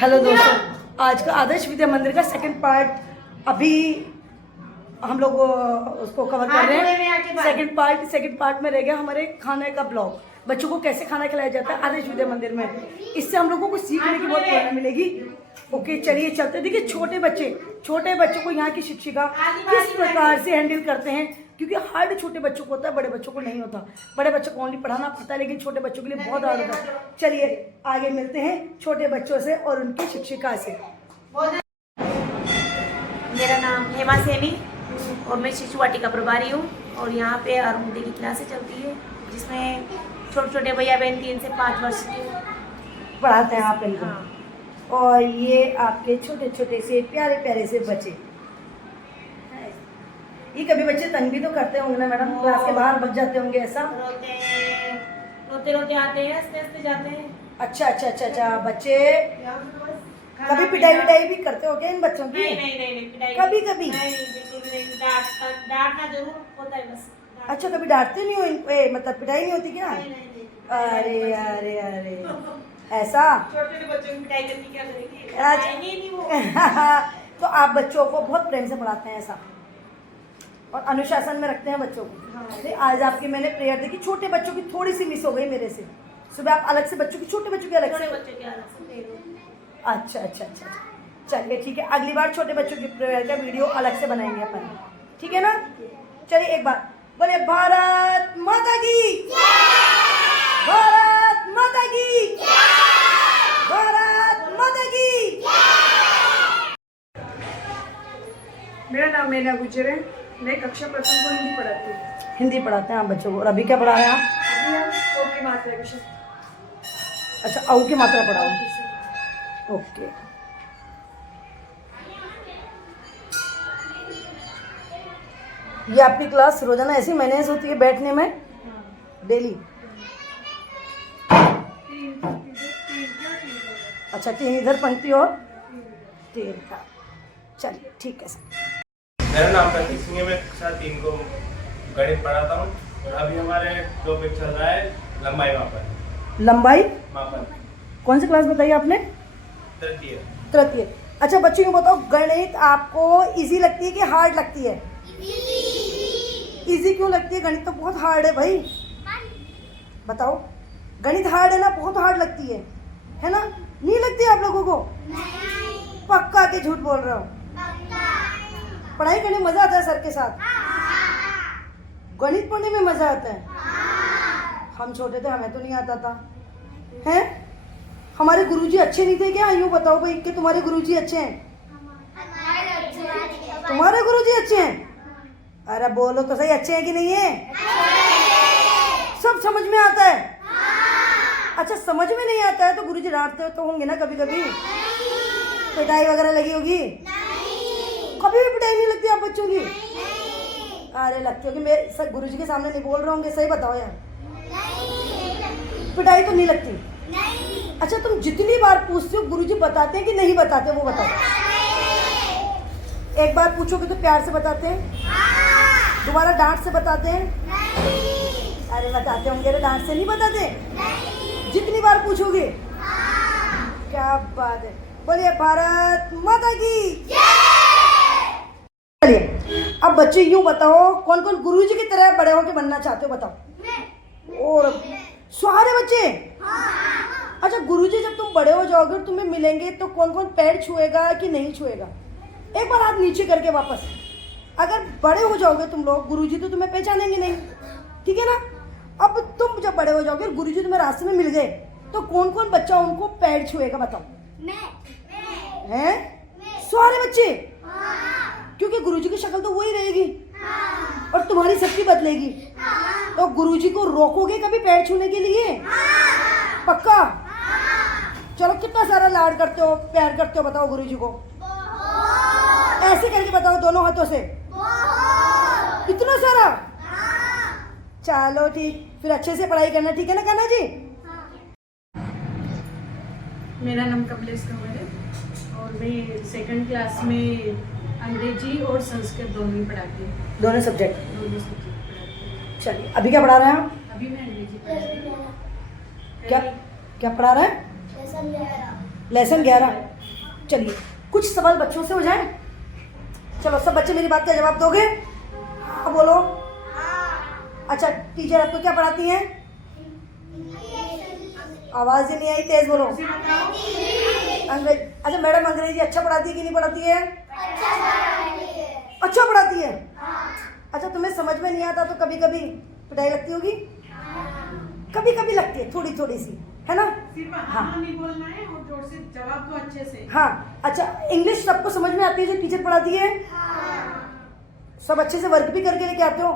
Hello दोस्तों, आज का आदर्श विद्या मंदिर का सेकंड पार्ट अभी हम लोग उसको कवर कर रहे हैं। सेकंड पार्ट में रह गया हमारे खाने का ब्लॉग, बच्चों को कैसे खाना खिलाया जाता है आदर्श विद्या मंदिर में। इससे हम लोगों को सीखने की बहुत प्रेरणा मिलेगी। ओके चलिए चलते। देखिए छोटे बच्चों को यहाँ की शिक्षिका किस प्रकार से हैंडल करते हैं, क्योंकि हार्ड छोटे बच्चों को होता है, बड़े बच्चों को नहीं होता। बड़े बच्चों को ओनली पढ़ाना पड़ता है, लेकिन छोटे बच्चों के लिए बहुत हार्ड होता है। चलिए आगे मिलते हैं छोटे बच्चों से और उनकी शिक्षिका से। मेरा नाम हेमा सैनी और मैं शिशु वाटिका प्रभारी हूँ और यहाँ पे अरुण की क्लासें चलती है, जिसमें छोटे छोटे भैया बहन 3 से 5 वर्ष के पढ़ाते हैं आप इनको। हाँ। और ये आपके छोटे छोटे से प्यारे प्यारे से बच्चे, ये कभी बच्चे तंग भी तो करते होंगे ना मैडम, क्लास के बाहर बच जाते होंगे ऐसा? रोते रोते आते हैं, हंसते हंसते जाते हैं। अच्छा बच्चे कभी पिटाई भी करते हो क्या इन बच्चों की? नहीं पिटाई कभी नहीं, बिल्कुल भी नहीं। डांटना जरूर होता है बस। अच्छा कभी डांटते नहीं हो, मतलब पिटाई नहीं होती क्या? अरे ऐसा छोटे बच्चों की पिटाई करनी क्या करेगी? नहीं वो। तो आप बच्चों को बहुत प्रेम से पढ़ाते हैं ऐसा, और अनुशासन में रखते हैं बच्चों को। हाँ। आज आपकी मैंने प्रेयर देखी, छोटे बच्चों की थोड़ी सी मिस हो गई मेरे से। सुबह आप अलग से बच्चों की, छोटे बच्चों की अलग से। अच्छा चलिए ठीक है, अगली बार छोटे बच्चों की प्रेयर का वीडियो अलग से बनाएंगे अपन, ठीक है ना? चलिए एक बार बोले भारत माता की, भारत माता की, भारत माता की। मेरा नाम मेना गुजर है। मैं कक्षा प्रथम को हिंदी पढ़ाती हूँ। हिंदी पढ़ाते हैं आप बच्चों को, और अभी क्या पढ़ा रहे हैं आप? अभी हम ओ की मात्रा विषय। अच्छा औ की मात्रा पढ़ाओ। ओके ये आपकी क्लास रोजाना ऐसी मैनेज होती है बैठने में डेली? अच्छा 3 इधर पंक्ति और 3 का। चलिए ठीक है सर। मेरा नाम प्रतीक सिंह है। मैं कक्षा 3 को गणित पढ़ाता हूँ और अभी हमारे टॉपिक चल रहा है लंबाई मापन। लंबाई मापन कौन सी क्लास बताई आपने? तृतीय। अच्छा बच्चों को बताओ, गणित आपको इजी लगती है कि हार्ड लगती है? इजी क्यों लगती है? गणित तो बहुत हार्ड है भाई, बताओ। गणित हार्ड है ना, बहुत हार्ड लगती है ना? नहीं लगती आप लोगों को? पक्का के झूठ बोल रहे हो? पढ़ाई करने में मजा आता है सर के साथ? गणित पढ़ने में मजा आता है? हम छोटे थे हमें तो नहीं आता था। हैं? हमारे गुरुजी अच्छे नहीं थे क्या? यूँ बताओ भाई कि तुम्हारे गुरुजी अच्छे हैं? तुम्हारे गुरुजी अच्छे हैं? अरे बोलो तो सही, अच्छे हैं कि नहीं है? सब समझ में आता है? अच्छा समझ में नहीं आता है तो गुरुजी डांटते तो होंगे ना कभी कभी? पिटाई वगैरह लगी होगी? कभी भी पिटाई नहीं लगती आप बच्चों की? अरे लगती होगी। मैं गुरुजी के सामने नहीं बोल रहा होंगे, सही बताओ यार। पिटाई तो नहीं लगती? अच्छा तुम जितनी बार पूछते हो गुरुजी बताते हैं कि नहीं बताते, वो बताओ। एक बार पूछोगे तो प्यार से बताते हैं? दोबारा डांट से बताते हैं? अरे बताते होंगे, डांट से नहीं बताते? जितनी बार पूछोगे। क्या बात है, बोलिए भारत माता की। चलिए अब बच्चे यूं बताओ, कौन कौन गुरुजी की तरह बड़े होके बनना चाहते हो बताओ? और सारे बच्चे? अच्छा गुरुजी जब तुम बड़े हो जाओगे और तुम्हें मिलेंगे तो कौन कौन पैर छुएगा कि नहीं छुएगा? एक बार हाथ नीचे करके वापस। अगर बड़े हो जाओगे तुम लोग, गुरुजी तो तुम्हें पहचानेंगे नहीं, ठीक है ना? अब तुम जब बड़े हो जाओगे और गुरुजी तुम्हें रास्ते में मिल गए तो कौन कौन बच्चा उनको पैर छुएगा बताओ? हैं? सारे बच्चे? क्योंकि गुरुजी की शक्ल तो वही रहेगी और तुम्हारी सबकी बदलेगी। तो गुरुजी को रोकोगे कभी पैर छूने के लिए? पक्का? चलो कितना सारा लाड करते हो, प्यार करते हो बताओ गुरुजी को? ऐसे करके बताओ दोनों हाथों से। इतना सारा? चलो ठीक, फिर अच्छे से पढ़ाई करना, ठीक है ना कान्हा जी? मेरा नाम कमलेश कंवर है और मैं सेकंड क्लास में अंग्रेजी और संस्कृत दोनों ही पढ़ाती हूँ। दोनों सब्जेक्ट? दोनों सब्जेक्ट पढ़ाती हूँ। चलिए अभी क्या पढ़ा रहे हैं आप? अभी मैं अंग्रेजी पढ़ा रही हूँ। क्या पढ़ा रहे हैं? लेसन 11। चलिए कुछ सवाल बच्चों से हो जाए। चलो सब बच्चे मेरी बात का जवाब दोगे? हाँ बोलो। अच्छा टीचर आपको क्या पढ़ाती हैं? आवाज ही नहीं आई, तेज बोलो। अंग्रेजी। अच्छा मैडम अंग्रेजी अच्छा पढ़ाती है कि नहीं पढ़ाती है? अच्छा पढ़ाती है। अच्छा तुम्हें समझ में नहीं आता तो कभी कभी पिटाई लगती होगी? कभी कभी लगती है, थोड़ी थोड़ी सी, है ना? हाँ नहीं बोलना है और जोर से जवाब दो अच्छे से। हाँ। अच्छा इंग्लिश सबको समझ में आती है जो टीचर पढ़ाती है? सब अच्छे से वर्क भी करके लेके आते हो?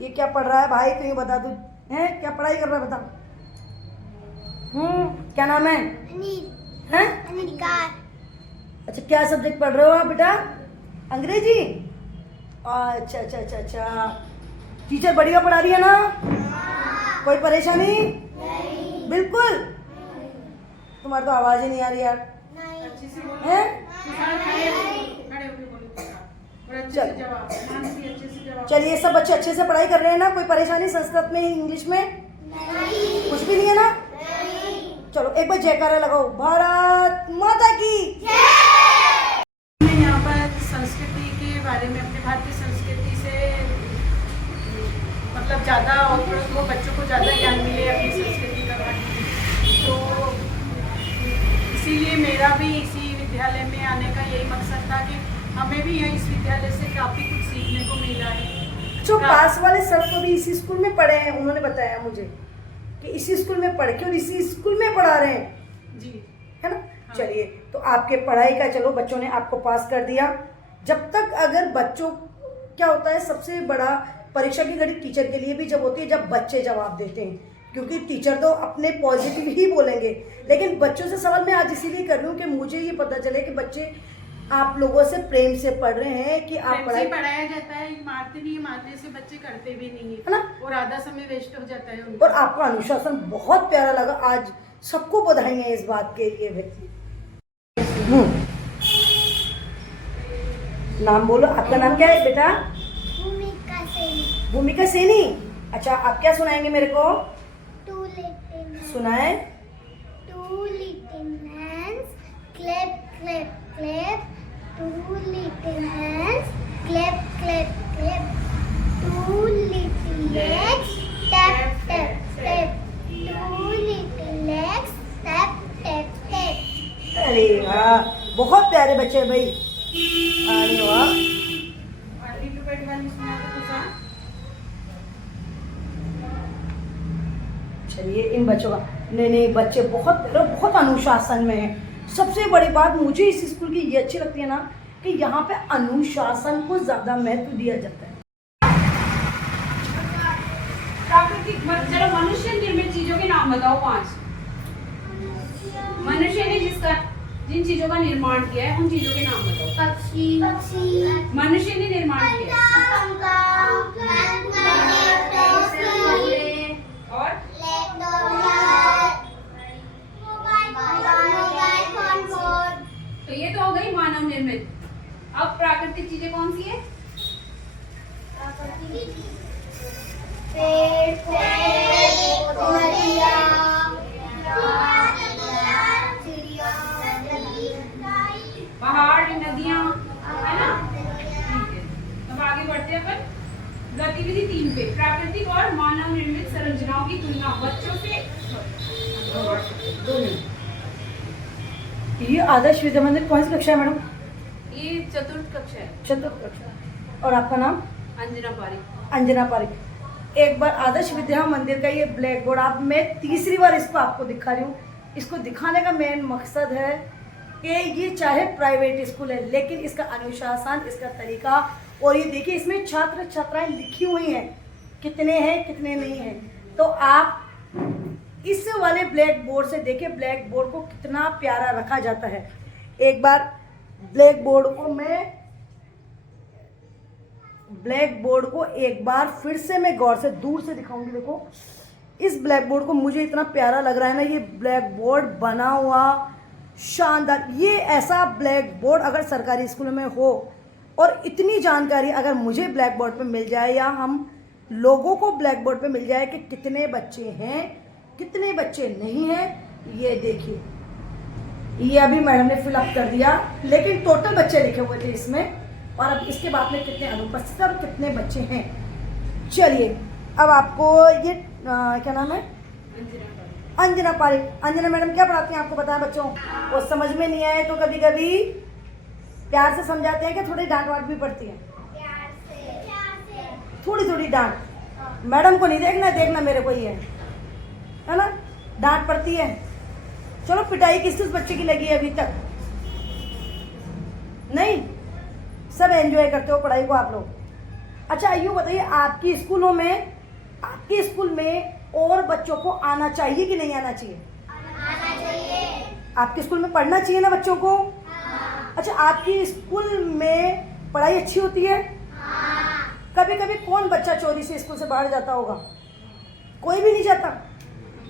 ये क्या पढ़ रहा है भाई, तो ये बता दू है क्या पढ़ाई कर रहा है, बता। क्या नाम है? हैं? अच्छा क्या सब्जेक्ट पढ़ रहे हो आप बेटा? अंग्रेजी। अच्छा अच्छा अच्छा अच्छा। टीचर बढ़िया पढ़ा रही है ना? कोई परेशानी? बिल्कुल। तुम्हारी तो आवाज ही नहीं आ रही यार। अच्छे से बोलो। हैं? खड़े होके बोलो और अच्छे से जवाब, ध्यान से अच्छे से जवाब। चलिए सब बच्चे अच्छे से पढ़ाई कर रहे हैं ना? कोई परेशानी संस्कृत में इंग्लिश में? कुछ भी नहीं है ना? चलो एक बार जयकारा लगाओ, भारत माता की। मैं यहाँ पर संस्कृति के बारे में, अपने भारतीय संस्कृति से मतलब ज़्यादा और वो बच्चों को ज़्यादा ज्ञान मिले अपनी संस्कृति का बारे में, तो इसीलिए मेरा भी इसी विद्यालय में आने का यही मकसद था कि हमें भी यहाँ इस विद्यालय से काफ़ी कुछ सीखने को मिला है। जो पास वाले सर तो भी इसी स्कूल में पढ़े हैं, उन्होंने बताया मुझे कि इसी स्कूल में पढ़ के और इसी स्कूल में पढ़ा रहे हैं जी, है ना? हाँ। चलिए तो आपके पढ़ाई का चलो बच्चों ने आपको पास कर दिया। जब तक अगर बच्चों क्या होता है, सबसे बड़ा परीक्षा की घड़ी टीचर के लिए भी जब होती है जब बच्चे जवाब देते हैं, क्योंकि टीचर तो अपने पॉजिटिव ही बोलेंगे, लेकिन बच्चों से सवाल मैं आज इसीलिए कर रही हूँ कि मुझे ये पता चले कि बच्चे आप लोगों से प्रेम से पढ़ रहे हैं कि आप प्रेम से पढ़ाया जाता है, मारते नहीं, मारने से बच्चे करते भी नहीं है ना? और आधा समय वेस्ट हो जाता है उनका। और आपका अनुशासन बहुत प्यारा लगा, आज सबको बधाई है इस बात के लिए। व्यक्ति नाम बोलो, आपका नाम क्या है बेटा? भूमिका सैनी। अच्छा आप क्या सुनाएंगे मेरे को? सुनाए। Two little hands, clap, clap, clap. Two little hands, clap, clap, clap. Two little legs, tap, tap, tap. Two little legs, tap, tap, tap. अरे वाह, बहुत प्यारे बच्चे भाई। अरे वाह। अल्फाबेट वाली सुना दो तो सा। चलिए इन बच्चों का, नहीं बच्चे बहुत अनुशासन में हैं। सबसे बड़ी बात मुझे इस स्कूल की ये अच्छी लगती है ना कि यहाँ पे अनुशासन को ज्यादा महत्व दिया जाता है। प्राकृतिक चलो मनुष्य निर्मित चीजों के नाम बताओ 5। मनुष्य ने जिन चीजों का निर्माण किया है उन चीजों के नाम बताओ। पक्षी, मनुष्य ने निर्माण किया और तो ये तो हो गई मानव निर्मित। अब प्राकृतिक चीजें कौन सी है? पहाड़, नदियाँ, है ना? ठीक है, अब आगे बढ़ते हैं अपन गतिविधि 3 पे। प्राकृतिक और मानव निर्मित संरचनाओं की तुलना बच्चों से। ये आदर्श विद्या मंदिर कौन सी कक्षा है मैडम? ये 4th कक्षा है। 4th कक्षा। और आपका नाम? अंजना पारिक। अंजना पारिक। एक बार आदर्श विद्या मंदिर का ये ब्लैक बोर्ड आप, मैं तीसरी बार इसको आपको दिखा रही हूँ। इसको दिखाने का मेन मकसद है कि ये चाहे प्राइवेट स्कूल है लेकिन इसका अनुशासन, इसका तरीका, और ये देखिए इसमें छात्र छात्राएं लिखी हुई हैं, कितने हैं कितने नहीं हैं। तो आप इस वाले ब्लैक बोर्ड से देखिए ब्लैक बोर्ड को कितना प्यारा रखा जाता है। एक बार ब्लैक बोर्ड को एक बार फिर से मैं गौर से दूर से दिखाऊंगी। देखो इस ब्लैक बोर्ड को मुझे इतना प्यारा लग रहा है ना, ये ब्लैक बोर्ड बना हुआ शानदार। ये ऐसा ब्लैक बोर्ड अगर सरकारी स्कूलों में हो और इतनी जानकारी अगर मुझे ब्लैक बोर्ड पे मिल जाए या हम लोगों को ब्लैक बोर्ड पे मिल जाए कि कितने बच्चे हैं कितने बच्चे नहीं हैं। ये देखिए ये अभी मैडम ने फिलअप कर दिया, लेकिन टोटल बच्चे लिखे हुए थे इसमें, और अब इसके बाद में कितने अनुपस्थित और कितने बच्चे हैं। चलिए अब आपको ये क्या नाम है, अंजना पारिक। अंजना मैडम क्या पढ़ाती हैं आपको पता है बच्चों? वो समझ में नहीं आए तो कभी कभी प्यार से समझाते हैं कि थोड़ी डांट वाट भी पड़ती है? थोड़ी थोड़ी डांट। मैडम को नहीं देखना, देखना मेरे को ही है ना? डांट पड़ती है। चलो पिटाई किस किस बच्चे की लगी है अभी तक? नहीं, सब एंजॉय करते हो पढ़ाई को आप लोग। अच्छा यूँ बताइए, आपकी स्कूल में और बच्चों को आना चाहिए कि नहीं आना चाहिए? आना चाहिए। आपके स्कूल में पढ़ना चाहिए ना बच्चों को? अच्छा, आपकी स्कूल में पढ़ाई अच्छी होती है? कभी कभी कौन बच्चा चोरी से स्कूल से बाहर जाता होगा? कोई भी नहीं जाता।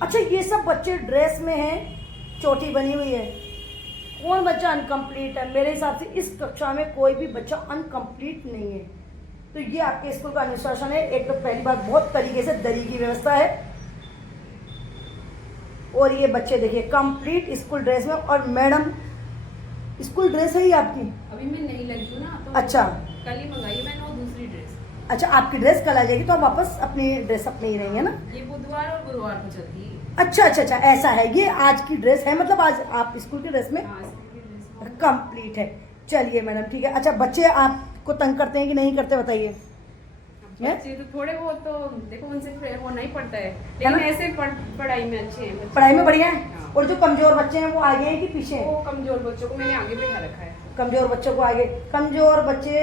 अच्छा, ये सब बच्चे ड्रेस में हैं, चोटी बनी हुई है, कौन बच्चा अनकम्प्लीट है? मेरे हिसाब से इस कक्षा में कोई भी बच्चा अनकम्प्लीट नहीं है। तो ये आपके स्कूल का अनुशासन है। एक तो पहली बात, बहुत तरीके से दरी की व्यवस्था है, और ये बच्चे देखिए कंप्लीट स्कूल ड्रेस में। और मैडम स्कूल ड्रेस है ही आपकी? अभी मैं नहीं लगी हूँ ना, तो अच्छा, कल ही मंगाई मैंने वो दूसरी ड्रेस। अच्छा आपकी ड्रेस कल आ जाएगी, तो आप वापस अपनी ड्रेस अपने ही रहेंगे ना? ये बुधवार और गुरुवार को चलती है। अच्छा अच्छा अच्छा, ऐसा है। ये आज की ड्रेस है, मतलब आज आप स्कूल की ड्रेस में हाँ, स्कूल की ड्रेस। कंप्लीट है। चलिए मैडम ठीक है। अच्छा, बच्चे आपको तंग करते हैं कि नहीं करते बताइए? बच्चे तो थोड़े बहुत तो देखो उनसे वो नहीं पढ़ता है, लेकिन ऐसे पढ़ाई में अच्छे हैं बच्चे। पढ़ाई में बढ़िया है। हाँ। और जो कमजोर बच्चे हैं वो आगे हैं कि पीछे हैं? वो कमजोर बच्चों को मैंने आगे बैठा रखा है। कमजोर बच्चों को आगे। कमजोर बच्चे,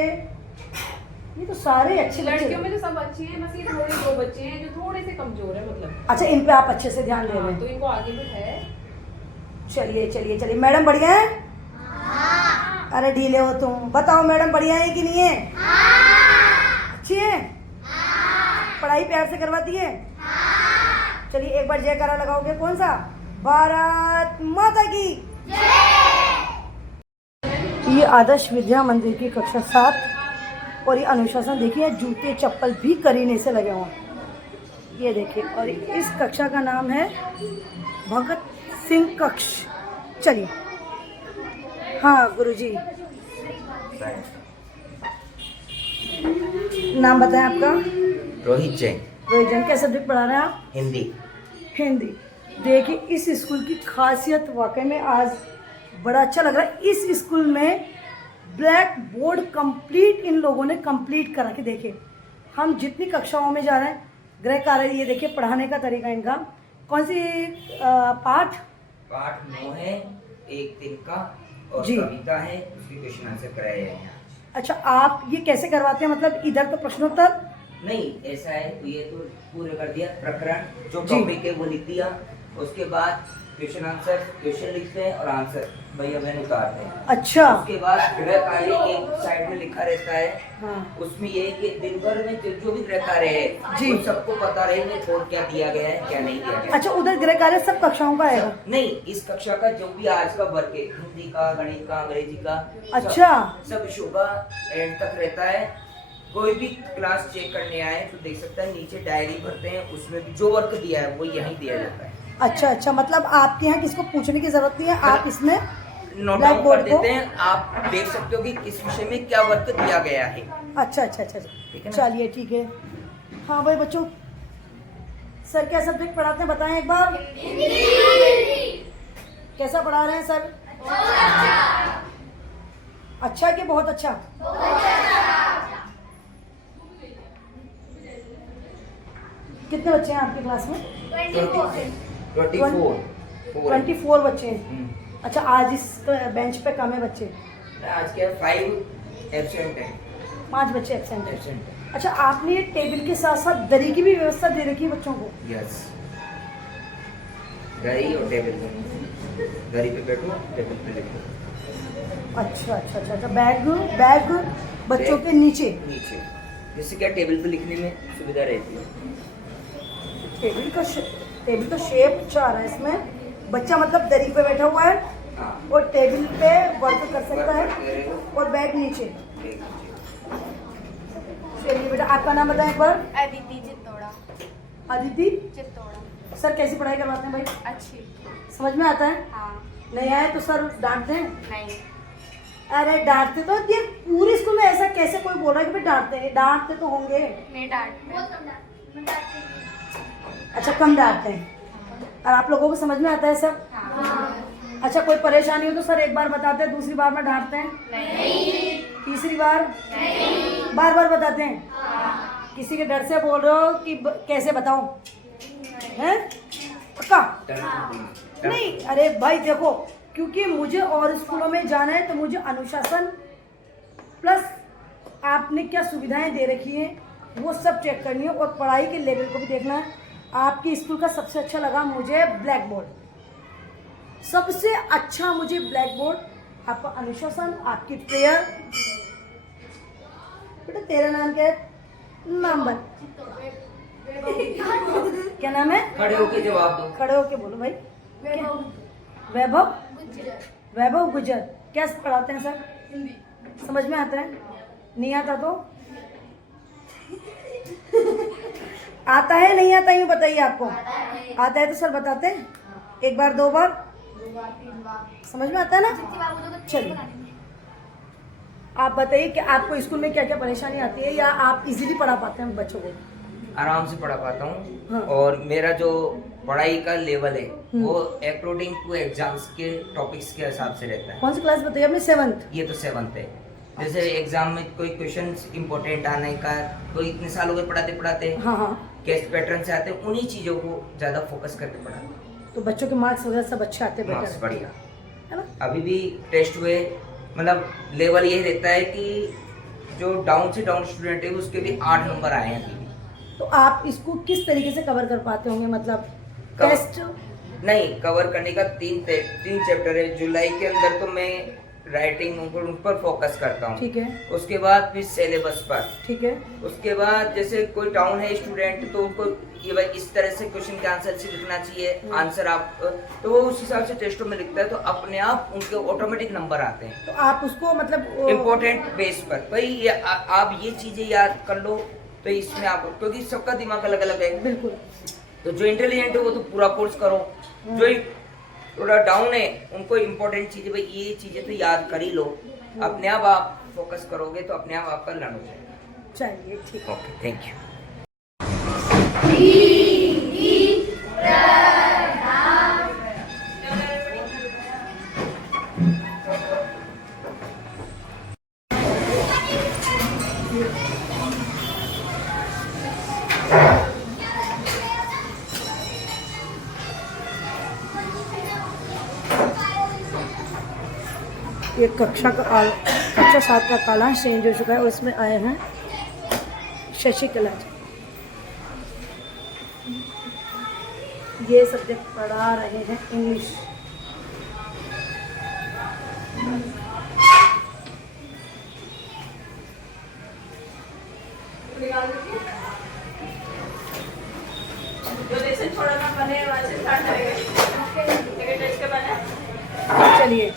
ये तो सारे अच्छे बच्चे लड़कियों में तो सब अच्छे हैं, बस ये थोड़े दो बच्चे हैं जो थोड़े से कमजोर है मतलब। अच्छा, इन पे आप अच्छे से ध्यान दे रहे हाँ, हैं। तो इनको आगे बैठाया है। चलिए चलिए चलिए। मैडम बढ़िया है? अरे ढीले हो तुम। बताओ मैडम बढ़िया है कि नहीं है? अच्छी है? पढ़ाई प्यार से करवाती है? चलिए एक बार जयकारा लगाओगे, कौन सा? भारत माता की। ये आदर्श विद्या मंदिर की कक्षा 7, और ये अनुशासन देखिए, जूते चप्पल भी करीने से लगे हुए हैं। ये देखिए, और इस कक्षा का नाम है भगत सिंह कक्ष। चलिए, हाँ गुरुजी, नाम बताएं आपका? रोहित जैन। रोहित जैन। क्या सब्जेक्ट पढ़ा रहे हैं आप? हिंदी। हिंदी। देखिए इस स्कूल की खासियत वाकई में आज बड़ा अच्छा लग रहा है। इस स्कूल में ब्लैक बोर्ड कंप्लीट इन लोगों ने कंप्लीट करा के देखिए। हम जितनी कक्षाओं में जा रहे हैं, गृह कार्य, ये देखिए पढ़ाने का तरीका इनका। कौन सी पाठ 9 है, 1 दिन का, और जी। कविता है, उसकी क्वेश्चन आंसर कराए हैं यहाँ। अच्छा, आप ये कैसे करवाते हैं? मतलब इधर तो प्रश्नोत्तर नहीं, ऐसा है तो ये तो पूरे कर दिया प्रकरण, जो जी। टॉपिक है वो लिख दिया, उसके बाद क्वेश्चन आंसर, क्वेश्चन लिखते हैं और आंसर भैया बहन उतारते हैं। अच्छा। उसके बाद गृह कार्य एक साइड में लिखा रहता है। हाँ। उसमें ये है कि दिन भर में जो भी गृह कार्य है जी। वो सबको पता रहेंगे, और क्या दिया गया है क्या नहीं दिया गया। अच्छा, उधर गृह कार्य सब कक्षाओं का आएगा? नहीं, इस कक्षा का जो भी आज का वर्क है, हिंदी का, गणित का, अंग्रेजी का, अच्छा। सब विषयों का एंड तक रहता है। कोई भी क्लास चेक करने आए तो देख सकता है, नीचे डायरी भरते हैं, उसमें भी जो वर्क दिया है वो यहीं दिया जाता है। अच्छा अच्छा, मतलब आपके यहाँ किसको पूछने की जरूरत नहीं है, आप इसमें नोट ब्लैक डाउन कर बोर्ड को। देते हैं, आप देख सकते हो कि किस विषय में क्या वर्क दिया गया है। अच्छा अच्छा अच्छा ठीक है अच्छा, ना? चलिए ठीक है। हाँ भाई बच्चों, सर क्या सब्जेक्ट पढ़ाते हैं बताएं एक बार? कैसा पढ़ा रहे हैं सर? अच्छा कि बहुत अच्छा? कितने बच्चे हैं आपकी क्लास में? 24 बच्चे हैं। अच्छा, आज इस बेंच पे कम है बच्चे? आज के 5 एब्सेंट है। 5 बच्चे एब्सेंट हैं। एब्सेंट है। अच्छा, आपने ये टेबल के साथ साथ दरी की भी व्यवस्था दे रखी है बच्चों को? यस, दरी और टेबल पे, दरी पे बैठो, टेबल पे लिखो। अच्छा अच्छा अच्छा अच्छा। बैग बच्चों के नीचे? नीचे, जिससे क्या टेबल पे लिखने में सुविधा रहती है। टेबल का शेप अच्छा आ रहा है इसमें। बच्चा मतलब दरी पे बैठा हुआ है हाँ, और टेबल पे वर्क कर सकता है, वर्क और बैग नीचे। नीचे। चलिए बेटा, आपका नाम बताएं एक बार? अदिति चित्तौड़ा। अदिति। चित्तौड़ा। सर कैसी पढ़ाई करवाते हैं भाई? अच्छी। समझ में आता है? हाँ। नहीं आए तो सर डांटते हैं? नहीं। अरे डांटते तो ये पूरे स्कूल में ऐसा कैसे कोई बोल रहा है कि भाई डांटते हैं? डांटते तो होंगे। नहीं डांटते। अच्छा कम डांटते हैं। और आप लोगों को समझ में आता है सब? अच्छा कोई परेशानी हो तो सर एक बार बताते हैं, दूसरी बार में डांटते हैं? नहीं। तीसरी बार? नहीं। बार बार बताते हैं? किसी के डर से बोल रहे हो कि कैसे बताओ? हैं? पक्का? नहीं अरे भाई देखो, क्योंकि मुझे और स्कूलों में जाना है तो मुझे अनुशासन प्लस आपने क्या सुविधाएं दे रखी हैं वो सब चेक करनी है, और पढ़ाई के लेवल को भी देखना है। आपकी स्कूल का सबसे अच्छा लगा मुझे ब्लैक बोर्ड, सबसे अच्छा मुझे ब्लैक बोर्ड, आपका अनुशासन, आपकी प्रेयर। बेटा तेरा नाम क्या है? नाम बन क्या नाम है? खड़े होके जवाब दो। खड़े होके बोलो भाई। वैभव? वैभव गुजर। क्या पढ़ाते हैं सर? हिंदी। समझ में आता है? नहीं आता तो? आता है नहीं आता यूँ बताइए आपको? आता है तो सर बताते हैं, एक बार दो बार समझ में आता है ना? चलिए आप बताइए कि आपको स्कूल में क्या क्या परेशानी आती है, या आप इजीली पढ़ा पाते हैं बच्चों को? आराम से पढ़ा पाता हूँ। हाँ। और मेरा जो पढ़ाई का लेवल है वो अकॉर्डिंग टू एग्जाम्स के टॉपिक्स के हिसाब से रहता है। कौन सी क्लास बताइए आपने? 7th। ये तो 7th है। जैसे एग्जाम में कोई क्वेश्चन इम्पोर्टेंट आने का, कोई इतने साल हो गए पढ़ाते पढ़ाते, हाँ हाँ। कैसे पैटर्न से आते हैं, उन्हीं चीजों को ज्यादा फोकस करके पढ़ाते हैं। तो बच्चों के मार्क्स वगैरह सब अच्छे आते हैं? मार्क्स बेटर बढ़िया। है ना? अभी भी टेस्ट हुए, मतलब लेवल यही रहता है कि जो डाउन से डाउन स्टूडेंट है उसके भी 8 नंबर आए हैं अभी भी। तो आप इसको किस तरीके से कवर कर पाते होंगे? मतलब टेस्ट नहीं, कवर करने का 3 चैप्टर है। जुलाई के अंदर तो मैं राइटिंग उन पर फोकस करता हूँ। ठीक है। उसके बाद फिर सिलेबस पर। ठीक है। उसके बाद जैसे कोई डाउन है स्टूडेंट तो उनको ये भाई इस तरह से क्वेश्चन के आंसर से लिखना चाहिए, आंसर आप तो वो उस हिसाब से टेस्टों में लिखता है, तो अपने आप उनके ऑटोमेटिक नंबर आते हैं। तो आप उसको मतलब इम्पोर्टेंट बेस पर भाई आप ये चीजें याद कर लो, तो इसमें आप, क्योंकि सबका दिमाग अलग अलग है। बिल्कुल। तो जो इंटेलिजेंट है वो तो पूरा कोर्स करो, जो थोड़ा डाउन है उनको इम्पोर्टेंट चीजें भाई ये चीजें तो याद कर ही लो, अपने आप फोकस करोगे तो अपने आप आपका लर्न हो जाएगा। चलिए ठीक है। Okay, thank you. ये कक्षा 7 का काला चेंज हो चुका है, और इसमें आए हैं शशिकला जी। ये सब्जेक्ट पढ़ा रहे हैं इंग्लिश। चलिए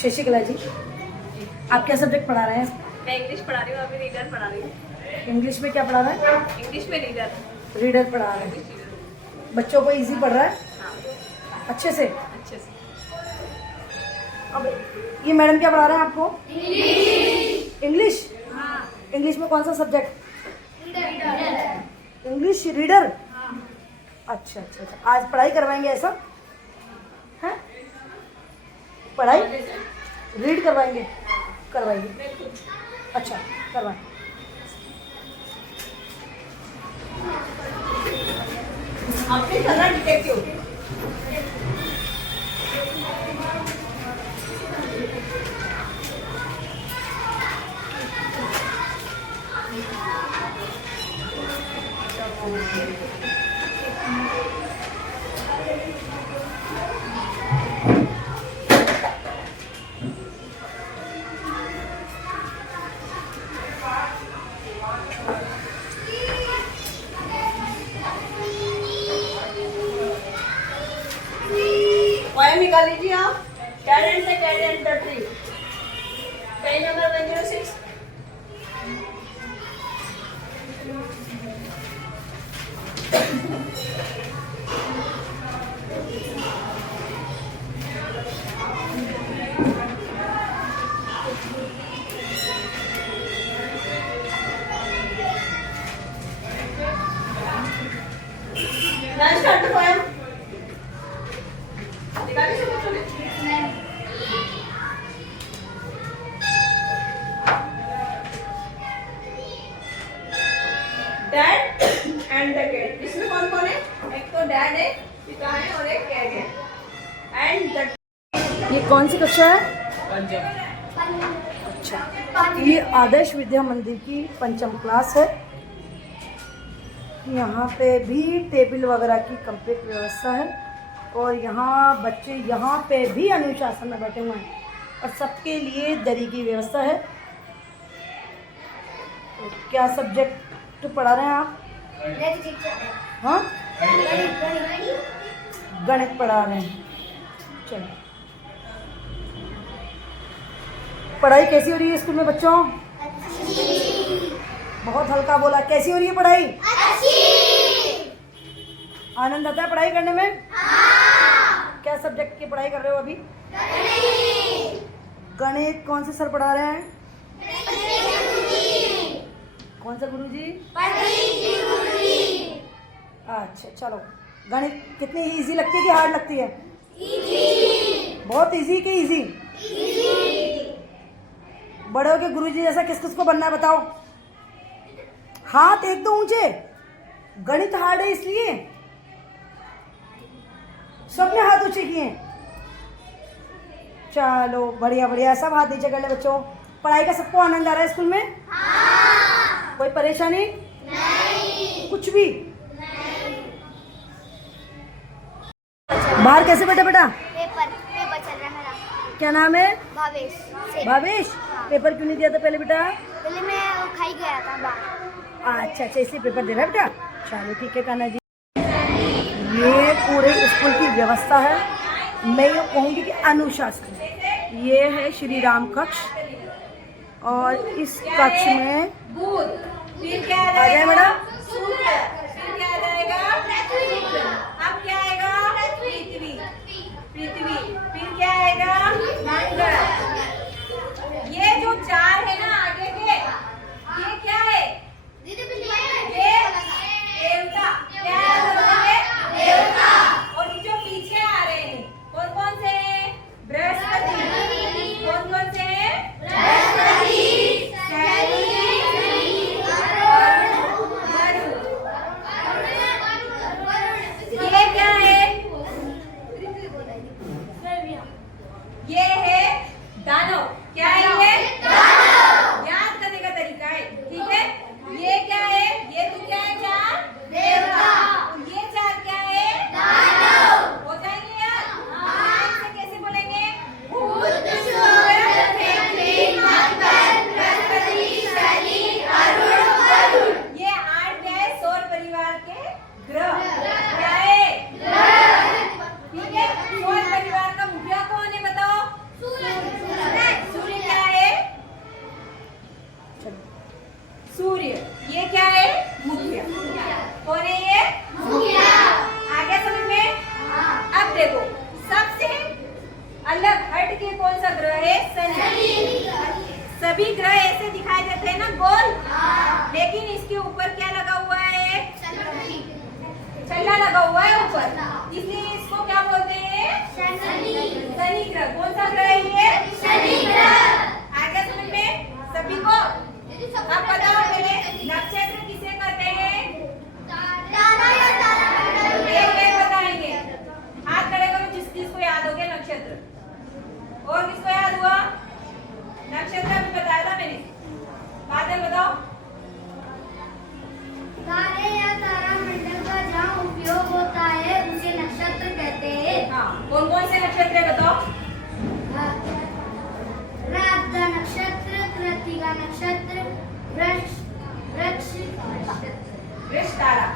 शशिकला जी, आप क्या सब्जेक्ट पढ़ा रहे हैं? मैं इंग्लिश पढ़ा रही हूँ, अभी रीडर पढ़ा रही हूँ। इंग्लिश में क्या पढ़ा रहा है? इंग्लिश में रीडर। रीडर पढ़ा रहे हैं। बच्चों को इजी पढ़ रहा है? अच्छे से? अच्छे से। अब ये मैडम क्या पढ़ा रहे हैं आपको? इंग्लिश। हाँ। इंग्लिश में कौन सा सब्जेक्ट? English reader. अच्छा अच्छा अच्छा। आज पढ़ाई करवाएंगे ऐसा है? पढ़ाई रीड करवाएंगे? करवाइए। अच्छा करवाएं। आपने करना डिटेक्टिव। पोएम निकाल लीजिए आप। कैडेंट से कैडेंट द ट्री, पेज नंबर 106। निकाली से बच्चों ने? डैड एंड द कैट, इसमें कौन कौन है? एक तो डैड है, पिता है और एक कैट है। एंड द ये कौन सी कक्षा है? अच्छा, ये आदर्श विद्या मंदिर की पंचम क्लास है। यहाँ पे भी टेबल वगैरह की कंप्लीट व्यवस्था है और यहाँ बच्चे यहाँ पे भी अनुशासन में बैठे हुए हैं और सबके लिए दरी की व्यवस्था है। तो क्या सब्जेक्ट पढ़ा रहे हैं आप? हाँ, गणित पढ़ा रहे हैं। चलो, पढ़ाई कैसी हो रही है स्कूल में बच्चों? बहुत हल्का बोला। कैसी हो रही है पढ़ाई? आनंद आता है पढ़ाई करने में? क्या सब्जेक्ट की पढ़ाई कर रहे हो अभी? गणित। कौन से सर पढ़ा रहे हैं? कौन सा गुरुजी? अच्छा, चलो। गणित कितनी इजी लगती है कि हार्ड लगती है? बहुत इजी कि इजी? बड़े हो के गुरुजी जैसा किस किस को बनना है बताओ? हाथ एक तो ऊंचे। गणित हार्ड है इसलिए सबने हाथ ऊंचे किए। चलो, बढ़िया बढ़िया, सब हाथ नीचे कर ले बच्चों। पढ़ाई का सबको आनंद आ रहा है स्कूल में? कोई परेशानी? नहीं। कुछ भी? बाहर कैसे बैठा बेटा? पेपर चल रहा है मेरा। क्या नाम है? भावेश से। भावेश, पेपर क्यों नहीं दिया था पहले बेटा? पहले मैं खाई गया था बाहर। अच्छा, इसलिए पेपर दे रहा है बेटा। चलो ठीक है कान्हा जी। ये पूरे स्कूल की व्यवस्था है। मैं ये कहूँगी कि अनुशासन। ये है श्री राम कक्ष और इस कक्ष में फिर क्या आ जाए मैडम? सूर्य। फिर क्या आ जाएगा? अब क्या आएगा? पृथ्वी। फिर क्या आएगा? मंगल। ये जो चार है ना आगे के, ये क्या है? ये देवता। क्या है? देवता। और ये जो पीछे आ रहे हैं कौन कौन से हैं? बृहस्पति। कौन कौन से हैं? बृहस्पति, शनि, ये क्या है? ये है दानव। क्या है ये? दानव। याद करने का तरीका है, ठीक है? ये क्या है? ये तो क्या है? चार देवता। ये चार क्या है? दानव। हो जाएंगे यार? हाँ। से कैसे बोलेंगे? बुध, सूर्य, पृथ्वी, मंगल, बृहस्पति, शनि, अरुण, वरुण। ये 8 क्या है? सौर परिवार के ग्रह। क्या है? ग्रह। ठीक है? सौर परिवार का मुखिया कौन है बताओ? सूर्य क्या है? सूर्य। ये क्या है? मुखिया। कौन है ये? मुखिया। आ गया समझ में? अब देखो, सबसे अलग हट के कौन सा ग्रह है? शनि। सभी ग्रह ऐसे दिखाई देते हैं ना गोल, लेकिन इसके ऊपर क्या लगा हुआ है? छल्ला लगा हुआ है ऊपर, इसलिए इसको क्या बोलते हैं? शनि ग्रह। कौन सा ग्रह है ये? शनि ग्रह। आ गया समझ में सभी को? अब बताओ पहले नक्षत्र किसे कहते हैं? एक बताएंगे। हाथ खड़े करो जिसको याद हो गया नक्षत्र। और किसको याद हुआ? नक्षत्र अभी बताया था मैंने, बाद में बताओ। तारे या तारा मंडल का जहाँ उपयोग होता है उसे नक्षत्र कहते हैं। हाँ, कौन कौन से नक्षत्र है बताओ? राधा नक्षत्र, कृतिका नक्षत्र, वृक्ष वृष तारा।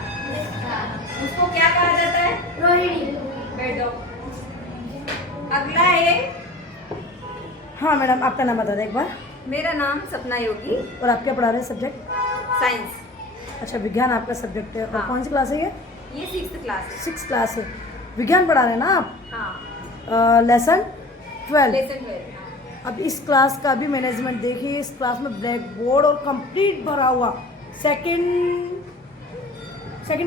उसको क्या कहा जाता है? रोहिणी। बैठ जाओ। अगला है, हाँ मैडम, आपका नाम बता दें एक बार। मेरा नाम सपना योगी, और आप क्या पढ़ा रहे हैं सब्जेक्ट? साइंस। अच्छा, विज्ञान आपका सब्जेक्ट है। और हाँ। कौन सी क्लास है ये? ये 6th क्लास है। 6th क्लास है। विज्ञान पढ़ा रहे हैं ना आप? हाँ, लेसन 12। लेसन 12। अब इस क्लास का भी मैनेजमेंट देखिए। इस क्लास में ब्लैक बोर्ड और कंप्लीट भरा हुआ सेकंड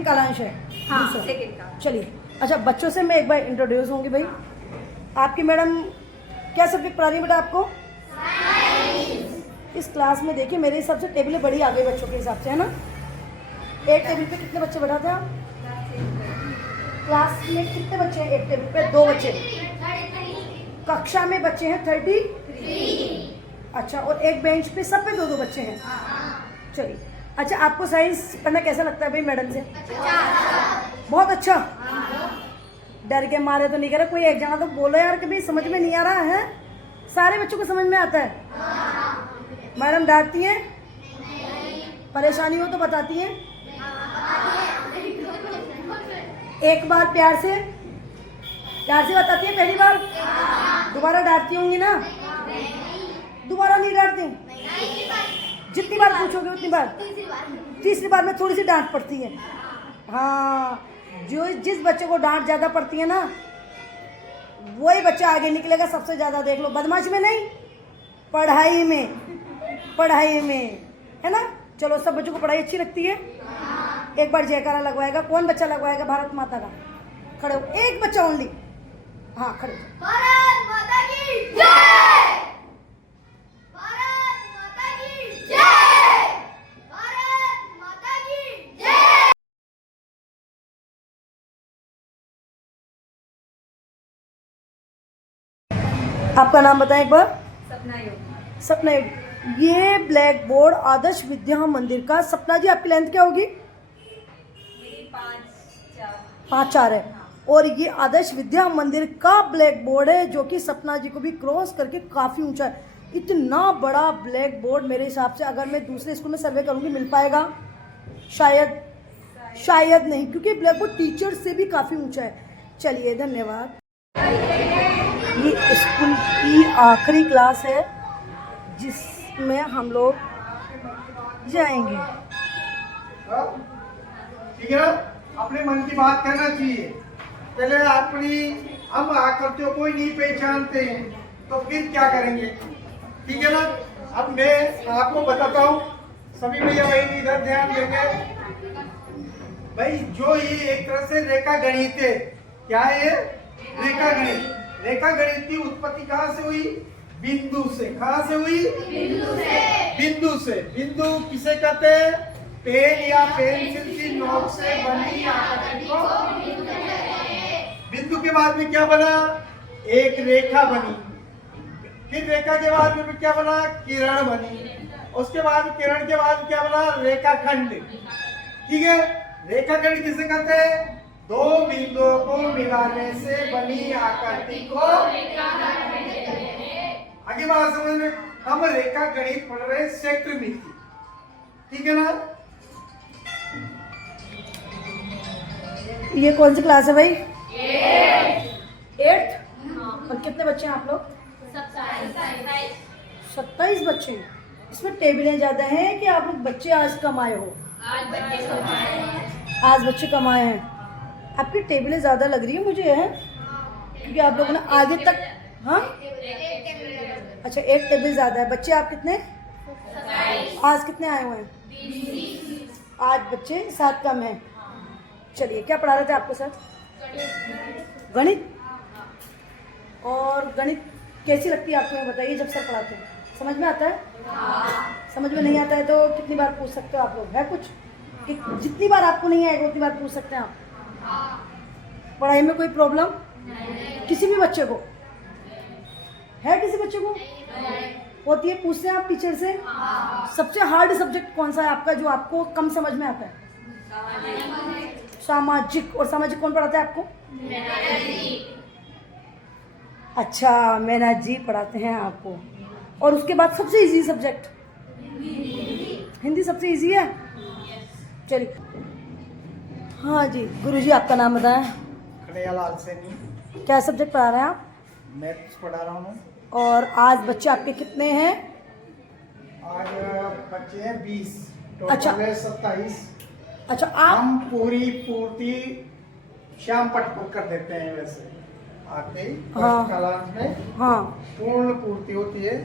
कालांश है। हाँ, दूसरा। सेकंड का। चलिए, अच्छा बच्चों से मैं एक बार इंट्रोड्यूस होंगी भाई। आपकी मैडम क्या सब्जेक्ट पढ़ा रही है बेटा आपको? इस क्लास में देखिए मेरे हिसाब से टेबलें बड़ी आ गई बच्चों के हिसाब से, है ना? एक टेबल पे कितने बच्चे बैठाते हैं आप? क्लास में कितने बच्चे हैं? एक टेबल पे 2 बच्चे। कक्षा में बच्चे हैं 33। अच्छा, और एक बेंच पे सब पे 2-2 बच्चे हैं। चलिए, अच्छा आपको साइंस पढ़ना कैसा लगता है भाई मैडम से? बहुत अच्छा। डर के मारे तो नहीं कह रहा, कोई एक जना तो बोलो यार कि भाई समझ में नहीं आ रहा है। सारे बच्चों को समझ में आता है? मैडम डांटती हैं? परेशानी हो तो बताती हैं? एक बार प्यार से बताती है पहली बार? दोबारा डांटती होंगी ना? दोबारा नहीं डांटती? जितनी बार पूछोगे उतनी बार? तीसरी बार में थोड़ी सी डांट पड़ती है। हाँ, जिस बच्चे को डांट ज़्यादा पड़ती है ना, वही बच्चा आगे निकलेगा सबसे ज़्यादा। देख लो, बदमाश में नहीं, पढ़ाई में, है ना? चलो, सब बच्चों को पढ़ाई अच्छी लगती है? एक बार जयकारा लगवाएगा। कौन बच्चा लगवाएगा भारत माता का? खड़े हो, एक बच्चा ओनली। हाँ, खड़े हो। भारत माता की जय! भारत माता की जय! भारत माता की जय! आपका नाम बताएं एक बार। सपना योग। सपना योग। ये ब्लैक बोर्ड आदर्श विद्या मंदिर का। सपना जी, आपकी लेंथ क्या होगी? 5-4 है। और ये आदर्श विद्या मंदिर का ब्लैक बोर्ड है, जो कि सपना जी को भी क्रॉस करके काफ़ी ऊंचा है। इतना बड़ा ब्लैक बोर्ड मेरे हिसाब से अगर मैं दूसरे स्कूल में सर्वे करूँगी मिल पाएगा? शायद नहीं, क्योंकि ब्लैक बोर्ड टीचर से भी काफ़ी ऊंचा है। चलिए, धन्यवाद। ये स्कूल की आखिरी क्लास है जिसमें हम लोग जाएंगे। ठीक है ना? अपने मन की बात कहना चाहिए। पहले हम आकृतियों को ही नहीं पहचानते हैं तो फिर क्या करेंगे? ठीक है ना? अब मैं आपको बताता हूँ, सभी भैया बहन इधर ध्यान देंगे भाई। जो ये एक तरह से रेखा गणित है। क्या है? रेखा गणित। रेखा गणित की उत्पत्ति कहाँ से हुई? बिंदु से। कहाँ से हुई? बिंदु से। बिंदु किसे कहते हैं? पेन या पेंसिल की नोक से बनी आकृति को बिंदु के बाद में क्या बना? एक रेखा बनी। फिर रेखा के बाद में क्या बना? किरण बनी। उसके बाद किरण के बाद क्या बना? रेखाखंड। ठीक है? रेखाखंड किसे कहते हैं? 2 बिंदुओं को मिलाने से बनी आकृति को। आगे बात समझ में। हम रेखा गणित पढ़ रहे क्षेत्र मिति। ठीक है ना? ये कौन सी क्लास है भाई? 8th। और कितने बच्चे हैं आप लोग? 27 बच्चे हैं। इसमें टेबलें ज्यादा हैं कि आप लोग बच्चे आज कम आए हो? आज बच्चे कम आए हैं। आपकी टेबलें ज्यादा लग रही है मुझे, है? क्योंकि आप लोगों ने आगे तक। हाँ, अच्छा, एक टेबल ज्यादा है। बच्चे आप कितने? आज कितने आए हुए हैं? आज बच्चे 7 कम हैं। चलिए, क्या पढ़ा रहे थे आपको सर? गणित। और गणित कैसी लगती है आपको, ये बताइए। जब सर पढ़ाते हैं समझ में आता है? समझ में नहीं आता है तो कितनी बार पूछ सकते हो आप लोग? है कुछ कि जितनी बार आपको नहीं आएगा उतनी बार पूछ सकते हैं आप? पढ़ाई में कोई प्रॉब्लम किसी भी बच्चे को है? किसी बच्चे को होती है? पूछते हैं आप टीचर से? सबसे हार्ड सब्जेक्ट कौन सा है आपका, जो आपको कम समझ में आता है? सामाजिक। और सामाजिक कौन पढ़ाता है आपको? अच्छा, मैना जी पढ़ाते हैं आपको। और उसके बाद सबसे इजी सब्जेक्ट हिंदी सबसे इजी है। चलिए, हाँ जी, गुरुजी आपका नाम बताएं। खड़ैयालाल सैनी। क्या सब्जेक्ट पढ़ा रहे हैं आप? मैथ्स पढ़ा रहा हूँ। और आज बच्चे आपके कितने हैं? आज बच्चे हैं 20। अच्छा। टोटल है 27। अच्छा, आप हम पूर्ति शाम पट कर देते हैं वैसे आते ही। हाँ। क्लास में हाँ पूर्ण पूर्ति होती है।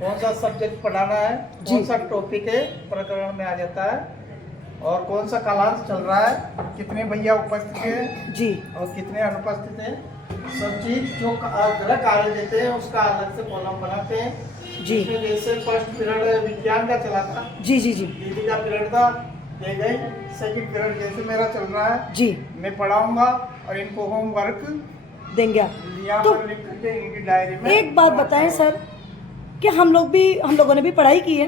कौन सा सब्जेक्ट पढ़ाना है, कौन सा टॉपिक है, प्रकरण में आ जाता है। और कौन सा क्लास चल रहा है, कितने भैया उपस्थित हैं जी और कितने अनुपस्थित हैं, सब चीज जो गलत कार्य देते हैं उसका अलग से कॉलम बनाते हैं। जी। इसमें जैसे फर्स्ट पीरियड विज्ञान का चला था, जी जी जी दीदी का पीरियड था, दे गई। सेकंड पीरियड जैसे मेरा चल रहा है, जी मैं पढ़ाऊंगा और इनको होमवर्क देंगे आप। यहाँ तो पर लिख करके इनकी डायरी में। एक बात बताएं सर कि हम लोगों ने भी पढ़ाई की है,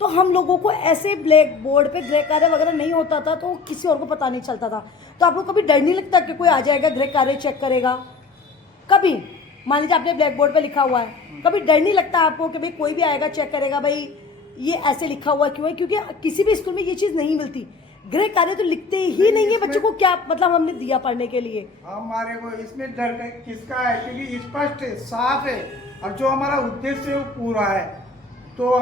तो हम लोगों को ऐसे ब्लैक बोर्ड पे गृह कार्य वगैरह नहीं होता था, तो किसी और को पता नहीं चलता था। तो आप लोग कभी डर नहीं लगता कि कोई आ जाएगा गृह कार्य चेक करेगा? कभी मान लीजिए आपने ब्लैक बोर्ड पे लिखा हुआ है, कभी डर नहीं लगता आपको कि भाई कोई भी आएगा चेक करेगा, भाई ये ऐसे लिखा हुआ क्यों है? क्योंकि किसी भी स्कूल में ये चीज़ नहीं मिलती। गृह कार्य तो लिखते ही नहीं है बच्चों को, क्या मतलब हमने दिया पढ़ने के लिए। हमारे को इसमें डर किसका है? क्योंकि स्पष्ट है, साफ है, और जो हमारा उद्देश्य है वो पूरा है। तो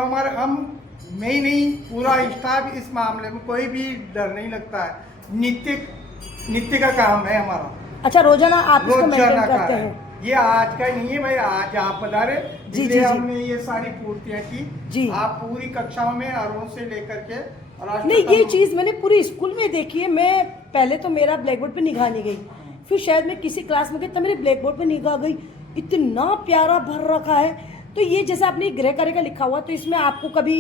मैं ही नहीं, पूरा स्टाफ इस मामले में कोई भी डर नहीं लगता है। नित्य का काम है हमारा। अच्छा, रोजाना आप इसको मेंटेन रोजाना का करते है, हैं? ये आज का नहीं है भाई, आज आप पधारे जी, इसलिए जी। हमने ये सारी पूर्तियां की। जी। आप पूरी कक्षाओं में अरुण से लेकर के और आज नहीं, तक ये हम- चीज़ मैंने पूरी स्कूल में देखी है। मैं पहले तो मेरा ब्लैक बोर्ड पे निगाह नहीं गई, फिर शायद मैं किसी क्लास में गई तब मेरे ब्लैक बोर्ड पे निगाह गई, इतना प्यारा भर रखा है। तो ये जैसे आपने गृह कार्य का लिखा हुआ, तो इसमें आपको कभी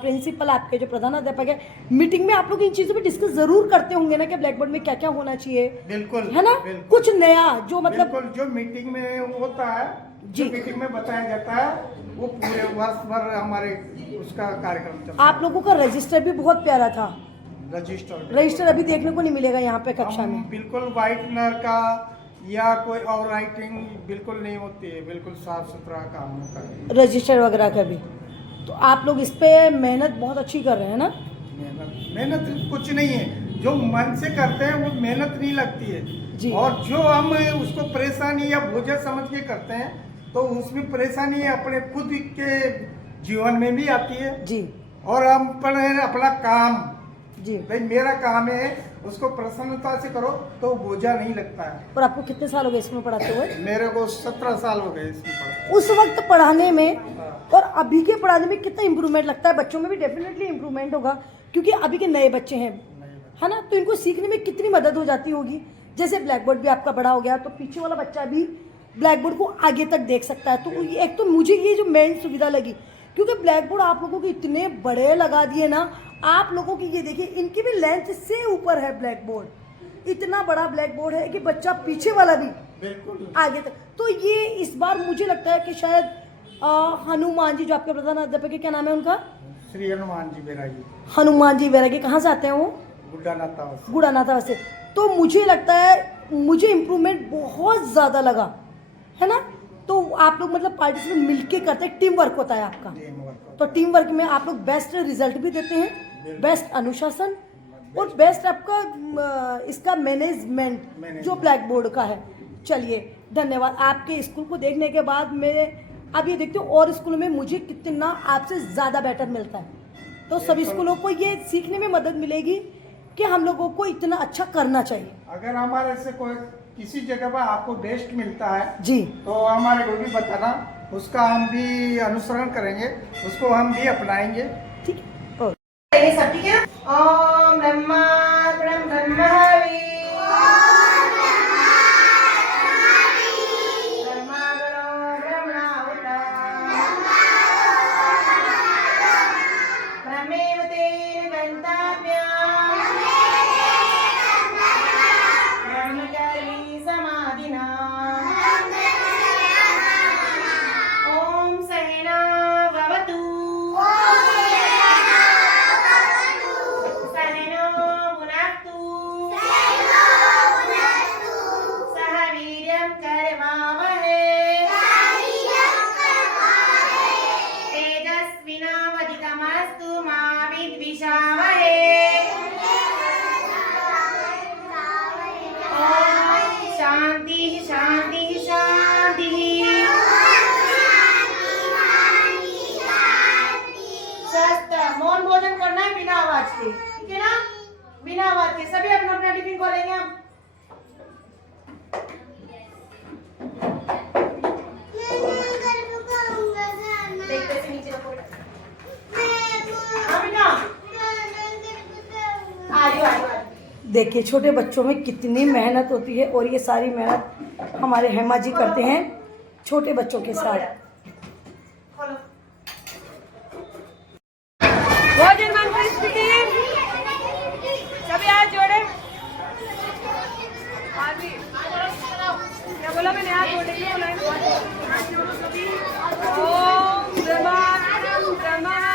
प्रिंसिपल, आपके जो प्रधानाध्यापक है, मीटिंग में आप लोग इन चीज़ों पे डिस्कस जरूर करते होंगे ना कि ब्लैक बोर्ड में क्या क्या होना चाहिए, बिल्कुल है ना? बिल्कुल। कुछ नया जो मतलब बिल्कुल, जो मीटिंग में होता है, जो जी। मीटिंग में बताया जाता है, वो पूरे वर्ष भर हमारे उसका कार्यक्रम चलता आप लोगों का रजिस्टर भी बहुत प्यारा था। है। रजिस्टर रजिस्टर अभी देखने को नहीं मिलेगा यहाँ पे कक्षा में। बिल्कुल व्हाइटनर का या कोई और राइटिंग बिल्कुल नहीं होती है, बिल्कुल साफ सुथरा काम होता है। रजिस्टर वगैरह का भी। तो आप लोग इस पे मेहनत बहुत अच्छी कर रहे हैं ना? मेहनत कुछ नहीं है, जो मन से करते हैं वो मेहनत नहीं लगती जी। है। और जो हम उसको परेशानी या बोझ समझ के करते हैं, तो उसमें परेशानी अपने खुद के जीवन में भी आती है। जी और हम अपना काम, जी। भाई मेरा काम है, उसको प्रसन्नता से करो तो बोझा नहीं लगता है। और आपको कितने साल हो गए इसमें पढ़ाते हुए? मेरे को 17 साल हो गए इसमें पढ़ाते। उस वक्त पढ़ाने में और अभी के पढ़ाने में कितना इम्प्रूवमेंट लगता है? बच्चों में भी डेफिनेटली इम्प्रूवमेंट होगा, क्योंकि अभी के नए बच्चे हैं, है ना? तो इनको सीखने में कितनी मदद हो जाती होगी। जैसे ब्लैक बोर्ड भी आपका बड़ा हो गया, तो पीछे वाला बच्चा भी ब्लैक बोर्ड को आगे तक देख सकता है। तो एक तो मुझे ये जो मेन सुविधा लगी, क्योंकि ब्लैक बोर्ड आप लोगों के इतने बड़े लगा दिए ना, आप लोगों की ये देखिए, इनकी भी लेंथ से ऊपर है ब्लैक बोर्ड। इतना बड़ा ब्लैक बोर्ड है कि बच्चा पीछे वाला भी बिल्कुल आगे तक। तो ये इस बार मुझे लगता है कि शायद हनुमान जी, जो आपके प्रधानाध्यापक है, क्या नाम है उनका? श्री हनुमान जी बैरागी, हनुमान जी बैरागी। कहाँ से आते हैं वो? गुड़ानाथा से। तो मुझे लगता है, मुझे इम्प्रूवमेंट बहुत ज़्यादा लगा, है ना? तो आप लोग मतलब पार्टिसिपेट मिलके करते हैं, टीम वर्क होता है आपका। तो टीम वर्क में आप लोग बेस्ट रिजल्ट भी देते हैं, बेस्ट अनुशासन और बेस्ट आपका इसका मैनेजमेंट जो ब्लैक बोर्ड का है। चलिए, धन्यवाद। आपके स्कूल को देखने के बाद मैं अब ये देखती हूँ और स्कूलों में मुझे कितना आपसे ज़्यादा बेटर मिलता है। तो सभी स्कूलों को ये सीखने में मदद मिलेगी कि हम लोगों को इतना अच्छा करना चाहिए। अगर हमारे से कोई किसी जगह पर आपको बेस्ट मिलता है जी, तो हमारे को भी बताना, उसका हम भी अनुसरण करेंगे, उसको हम भी अपनाएंगे। ठीक है। ये सब ठीक है। ओम ब्रह्मा ब्रह्मणि ब्रह्मागणो ब्रह्मणाहुता ब्रह्मेव तेन गन्ताभ्याम् ब्रह्मचारी समाधिना। ओम सहना भवतु सहनो भुनक्तु सह वीर्यं करवावहै तेजस्विनावधितमस्तु मा विद्विषावहै। ओम शांति शांति शांति। स्वस्थ मौन भोजन करना है बिना आवाज के, ठीक है ना? बिना आवाज के सभी अपना अपना टिफिन खोलेंगे हम। देखते से नीचे रखो। हाँ बेटा, आजू आजू आजू। देखिए छोटे बच्चों में कितनी मेहनत होती है, और ये सारी मेहनत हमारे हेमा जी करते हैं छोटे बच्चों के साथ। भोजन मंत्र स्थिति, सभी हाथ जोड़े। क्या बोला मैंने? हाथ जोड़ने की बोला है। ओम ब्रह्माण्डं ब्रह्माणि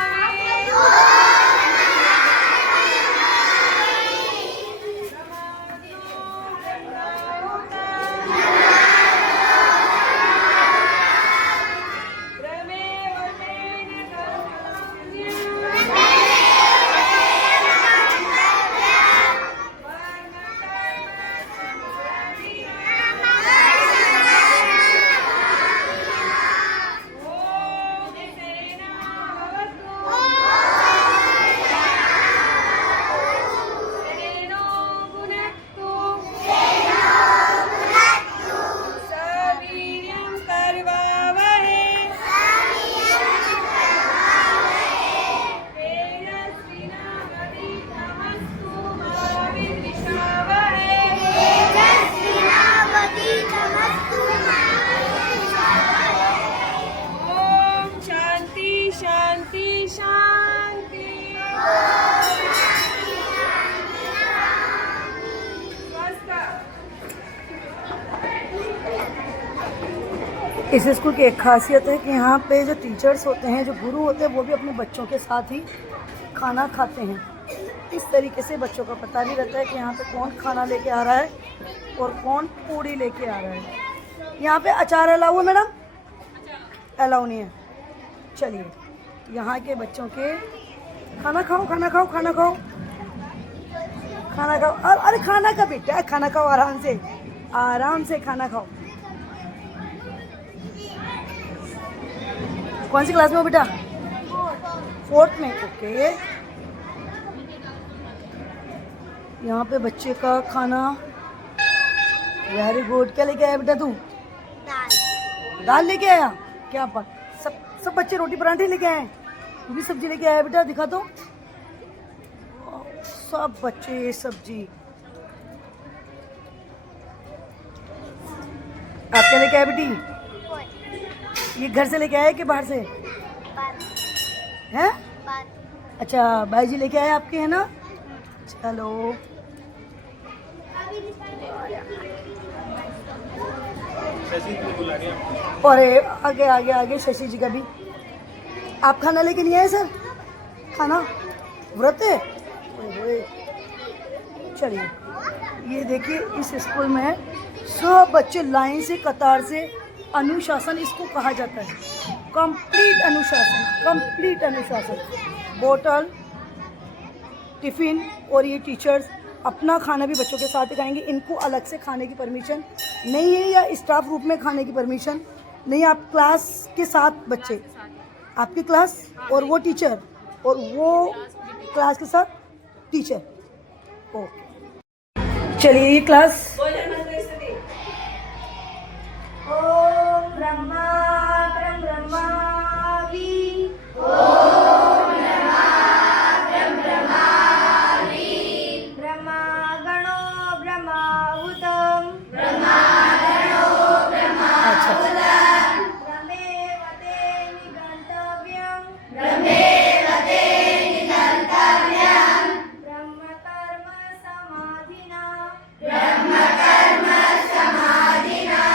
इस स्कूल की एक खासियत है कि यहाँ पे जो टीचर्स होते हैं, जो गुरु होते हैं, वो भी अपने बच्चों के साथ ही खाना खाते हैं। इस तरीके से बच्चों का पता नहीं रहता है कि यहाँ पे कौन खाना लेके आ रहा है और कौन पूड़ी लेके आ रहा है। यहाँ पे अचार अलाउ है मैडम? अलाउ नहीं है। चलिए, यहाँ के बच्चों के खाना खाओ, खाना खाओ, खाना खाओ, खाना खाओ। अरे खाना का बेटा, खाना खाओ, आराम से, आराम से खाना खाओ। कौन सी क्लास में हो बेटा? 4th में। ओके, यहाँ पे बच्चे का खाना। Very good. क्या लेके आया बेटा तू? दाल लेके आया? क्या बात। सब बच्चे रोटी पराठे लेके आए? तू भी सब्जी लेके आया बेटा? दिखा दो। सब बच्चे सब्जी। आप क्या लेके आए बेटी? ये घर से लेके आए कि बाहर से? हैं? अच्छा, भाई जी लेके आए आपके, है ना? चलो, और आगे आगे आगे शशि जी का भी। आप खाना लेके नहीं आए सर? खाना व्रत है? ओए, चलिए, ये देखिए, इस स्कूल में सब बच्चे लाइन से, कतार से, अनुशासन इसको कहा जाता है। कंप्लीट अनुशासन, कंप्लीट अनुशासन। बोतल, टिफिन, और ये टीचर्स अपना खाना भी बच्चों के साथ ही खाएंगे। इनको अलग से खाने की परमिशन नहीं है, या स्टाफ रूप में खाने की परमिशन नहीं। आप क्लास के साथ बच्चे, आपकी क्लास और वो टीचर, और वो क्लास के साथ टीचर। ओके, चलिए, ये क्लास। ओम ब्रह्मा ब्रह्मा वि। ओम ब्रह्मा वि। ब्रह्मा गणो ब्रह्माहुतम। ब्रह्मा गणो ब्रह्माहुतम। ब्रह्मेवते निगन्तव्यम्। ब्रह्मेवते निगन्तव्यम्। ब्रह्मकर्म समाधिना। ब्रह्मकर्म समाधिना।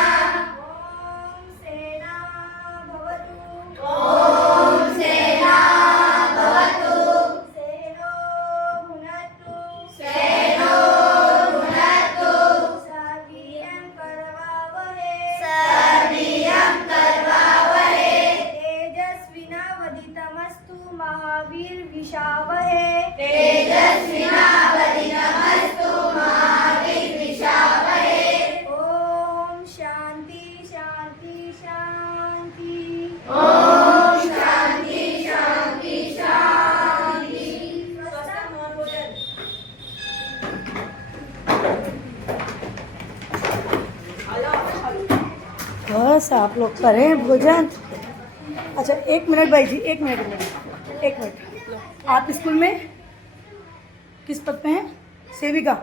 बस आप लोग करें भोजन। अच्छा, 1 मिनट भाई जी, 1 मिनट, 1 मिनट। आप स्कूल में किस पद पे हैं? सेविका।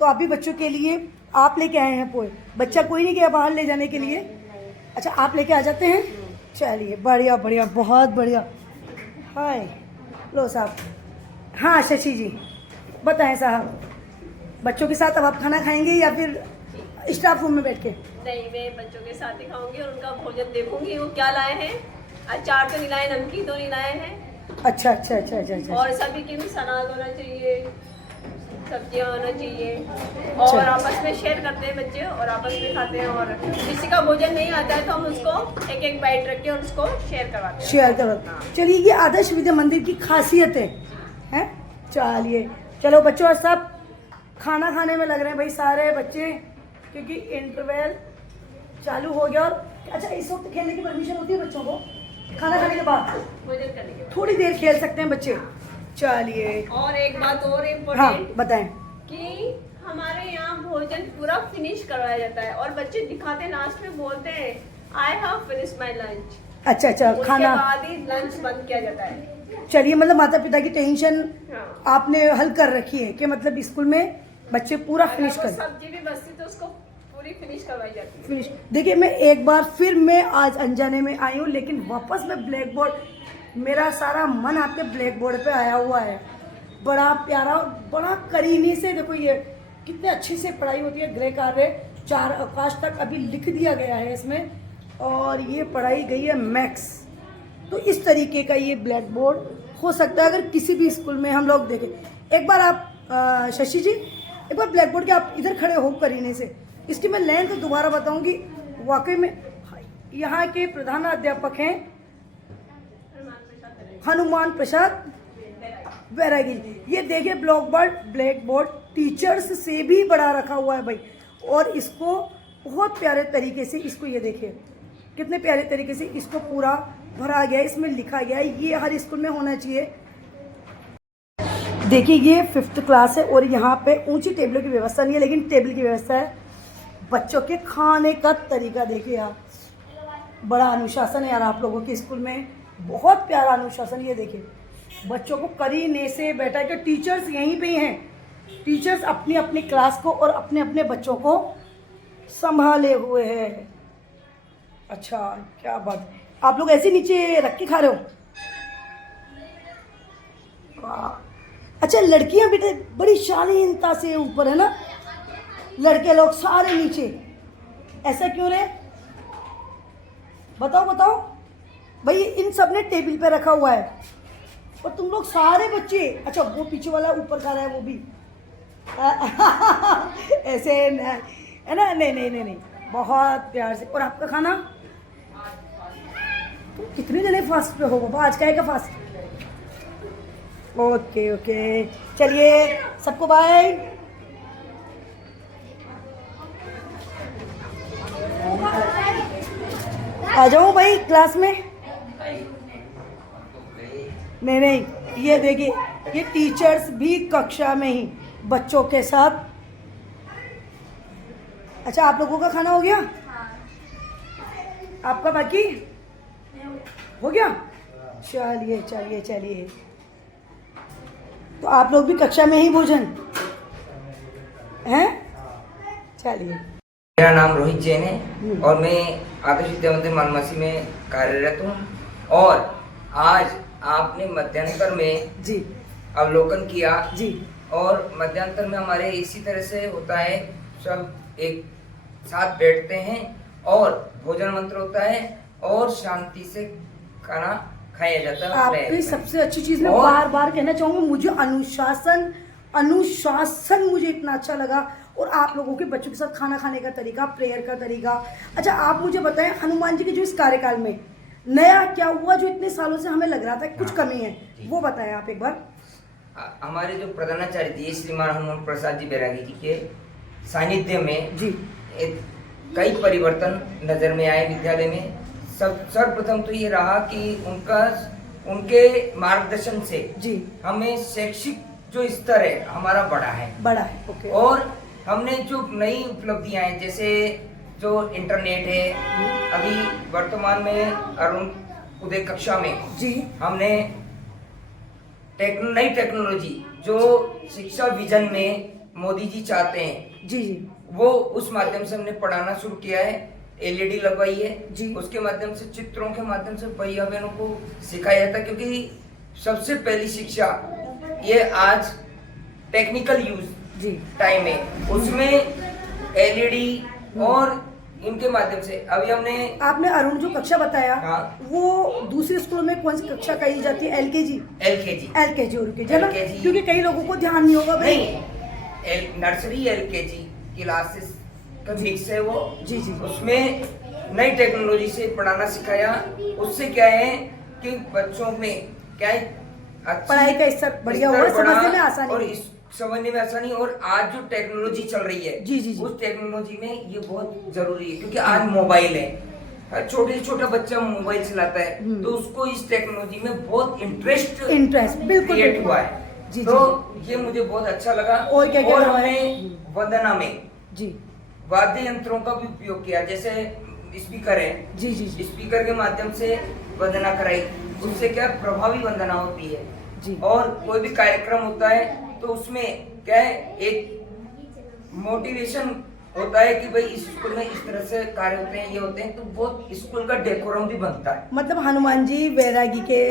तो आप भी बच्चों के लिए आप लेके आए हैं पोए, बच्चा कोई नहीं गया बाहर ले जाने के लिए? अच्छा आप लेके आ जाते हैं, चलिए बढ़िया बढ़िया, बहुत बढ़िया। हाय लो साहब। हाँ शशि जी बताएं साहब, बच्चों के साथ अब आप खाना खाएंगे या फिर स्टाफ रूम में बैठ के? नहीं, मैं बच्चों के साथ ही खाऊंगी और उनका भोजन देखूंगी वो क्या लाए हैं। अचार तो नहीं लाए, नमकीन तो नहीं लाए हैं। अच्छा अच्छा अच्छा अच्छा अच्छा। और सभी के भी सलाद होना चाहिए, सब्जियां होना चाहिए, और आपस में शेयर करते हैं बच्चे और आपस में खाते हैं। और किसी का भोजन नहीं आता है तो हम उसको एक एक बाइट रख के और उसको शेयर करवाते हैं। शेयर करो। चलिए ये आदर्श विद्या मंदिर की खासियत है। चलिए चलो बच्चों, और सब खाना खाने में लग रहे हैं भाई सारे बच्चे, क्योंकि इंटरवल चालू हो गया। और अच्छा इस वक्त खेलने की परमिशन होती है बच्चों को खाना खाने के बाद? भोजन करने के बाद थोड़ी देर खेल सकते हैं बच्चे। चलिए और एक बात और हाँ इम्पोर्टेंट बताएं। कि हमारे यहाँ भोजन पूरा फिनिश करवाया जाता है और बच्चे दिखाते लास्ट में बोलते हैं I have finish my lunch. अच्छा अच्छा उसके खाना, बाद ही लंच बंद किया जाता है। चलिए मतलब माता पिता की टेंशन हाँ। आपने हल कर रखी है कि मतलब स्कूल में बच्चे पूरा फिनिश अगर कर वो सब्जी भी बचती तो उसको पूरी फिनिश करवाई जाती है। फिनिश। देखिए मैं एक बार फिर मैं आज अनजाने में आई हूँ, लेकिन वापस में ब्लैक बोर्ड, मेरा सारा मन आपके ब्लैक बोर्ड पे आया हुआ है। बड़ा प्यारा और बड़ा करीने से, देखो ये कितने अच्छी से पढ़ाई होती है। गृह कार्य 4 अवकाश तक अभी लिख दिया गया है इसमें, और ये पढ़ाई गई है मैथ्स। तो इस तरीके का ये ब्लैक बोर्ड हो सकता है अगर किसी भी स्कूल में हम लोग देखें। एक बार आप शशि जी एक बार ब्लैक बोर्ड के आप इधर खड़े हो करीने से, इसकी मैं लेंथ दोबारा बताऊंगी। वाकई में यहाँ के प्रधान अध्यापक हैं हनुमान प्रसाद बैरागी। ये देखिए ब्लैक बोर्ड टीचर्स से भी बड़ा रखा हुआ है भाई, और इसको बहुत प्यारे तरीके से, इसको ये देखिए कितने प्यारे तरीके से इसको पूरा भरा गया है, इसमें लिखा गया है। ये हर स्कूल में होना चाहिए। देखिए ये 5th क्लास है और यहाँ पे ऊंची टेबलों की व्यवस्था नहीं है, लेकिन टेबल की व्यवस्था है। बच्चों के खाने का तरीका देखिए आप, बड़ा अनुशासन है यार आप लोगों के स्कूल में, बहुत प्यारा अनुशासन। ये देखिए बच्चों को करीने से बैठा के, टीचर्स यहीं पे ही हैं, टीचर्स अपनी अपनी क्लास को और अपने अपने बच्चों को संभाले हुए हैं। अच्छा क्या बात, आप लोग ऐसे नीचे रख के खा रहे हो? अच्छा लड़कियां बेटे बड़ी शालीनता से ऊपर है ना, लड़के लोग सारे नीचे, ऐसा क्यों रे? बताओ बताओ भाई, इन सब ने टेबल पे रखा हुआ है और तुम लोग सारे बच्चे, अच्छा वो पीछे वाला ऊपर खा रहा है वो भी ऐसे है ना? नहीं नहीं नहीं नहीं, बहुत प्यार से। और आपका खाना, तुम कितने जने फास्ट पे हो बाबा? आज का है का फास्ट? ओके ओके चलिए सबको बाय। आ जाओ भाई क्लास में। नहीं, ये देखिए ये टीचर्स भी कक्षा में ही बच्चों के साथ। अच्छा आप लोगों का खाना हो गया? आपका बाकी हो गया? चलिए चलिए चलिए, तो आप लोग भी कक्षा में ही भोजन हैं? चलिए। मेरा नाम रोहित जैन है और मैं आदर्श विद्या मंदिर मानमासी में कार्यरत हूँ। और आज आपने मध्यांतर में जी अवलोकन किया जी, और मध्यांतर में हमारे इसी तरह से होता है, सब एक साथ बैठते हैं और भोजन मंत्र होता है और शांति से खाना खाया जाता है। आपकी सबसे अच्छी चीज मैं बार बार कहना चाहूंगी, मुझे अनुशासन मुझे इतना अच्छा लगा, और आप लोगों के बच्चों के साथ खाना खाने का तरीका, प्रेयर का तरीका। अच्छा आप मुझे बताएं, हनुमान जी के जो इस कार्यकाल में नया क्या हुआ जो इतने सालों से हमें लग रहा था कुछ कमी है, वो बताएं आप एक बार। हमारे जो प्रधानाचार्य थे श्रीमान हनुमान प्रसाद जी बैरागी जी के सानिध्य में जी कई परिवर्तन नजर में आए विद्यालय में। सर्वप्रथम तो ये रहा कि उनके मार्गदर्शन से जी हमें शैक्षिक जो स्तर है हमारा बढ़ा है। ओके। और हमने जो नई उपलब्धियां हैं, जैसे जो इंटरनेट है, अभी वर्तमान में अरुण उदय कक्षा में जी हमने नई टेक्नोलॉजी जो शिक्षा विजन में मोदी जी चाहते हैं जी वो उस माध्यम से हमने पढ़ाना शुरू किया है। एलईडी लगवाई है जी। उसके माध्यम से, चित्रों के माध्यम से भैया बहनों को सिखाया जाता है, क्योंकि सबसे पहली शिक्षा ये आज टेक्निकल यूज जी टाइम है, उसमें एलईडी और इनके माध्यम से अभी हमने आपने अरुण जो कक्षा बताया हाँ। वो दूसरे स्कूल में कौन सी कक्षा कही जाती है? एलकेजी एलकेजी और यूकेजी है ना? LKG क्योंकि कई लोगों को ध्यान नहीं होगा भाई। नहीं, नर्सरी एलकेजी क्लासेस का मिक्स है वो। जी जी उसमें नई टेक्नोलॉजी से पढ़ाना सिखाया। उससे क्या है कि बच्चों में क्या है, अच्छी पढ़ाई का स्तर बढ़िया हुआ, स्तर बढ़ा समझने में आसानी और हुई। समझने में आसानी। और आज जो टेक्नोलॉजी चल रही है जी जी जी उस टेक्नोलॉजी में ये बहुत जरूरी है, क्योंकि आज मोबाइल है, छोटे से छोटा बच्चा मोबाइल चलाता है, तो उसको इस टेक्नोलॉजी में बहुत इंटरेस्ट बिल्कुल क्रिएट हुआ है। जी तो ये मुझे बहुत अच्छा लगा। और क्या क्या हुआ है? हमने वंदना में जी वाद्य यंत्रों का भी उपयोग किया, जैसे स्पीकर है, जी जी जी स्पीकर के माध्यम से वंदना कराई। उससे क्या प्रभावी वंदना होती है जी। और कोई भी कार्यक्रम होता है तो उसमें क्या है, एक मोटिवेशन होता है कि भाई इस स्कूल में इस तरह से कार्य होते हैं, ये होते हैं, तो बहुत स्कूल का डेकोरम भी बनता है। मतलब हनुमान जी बैरागी के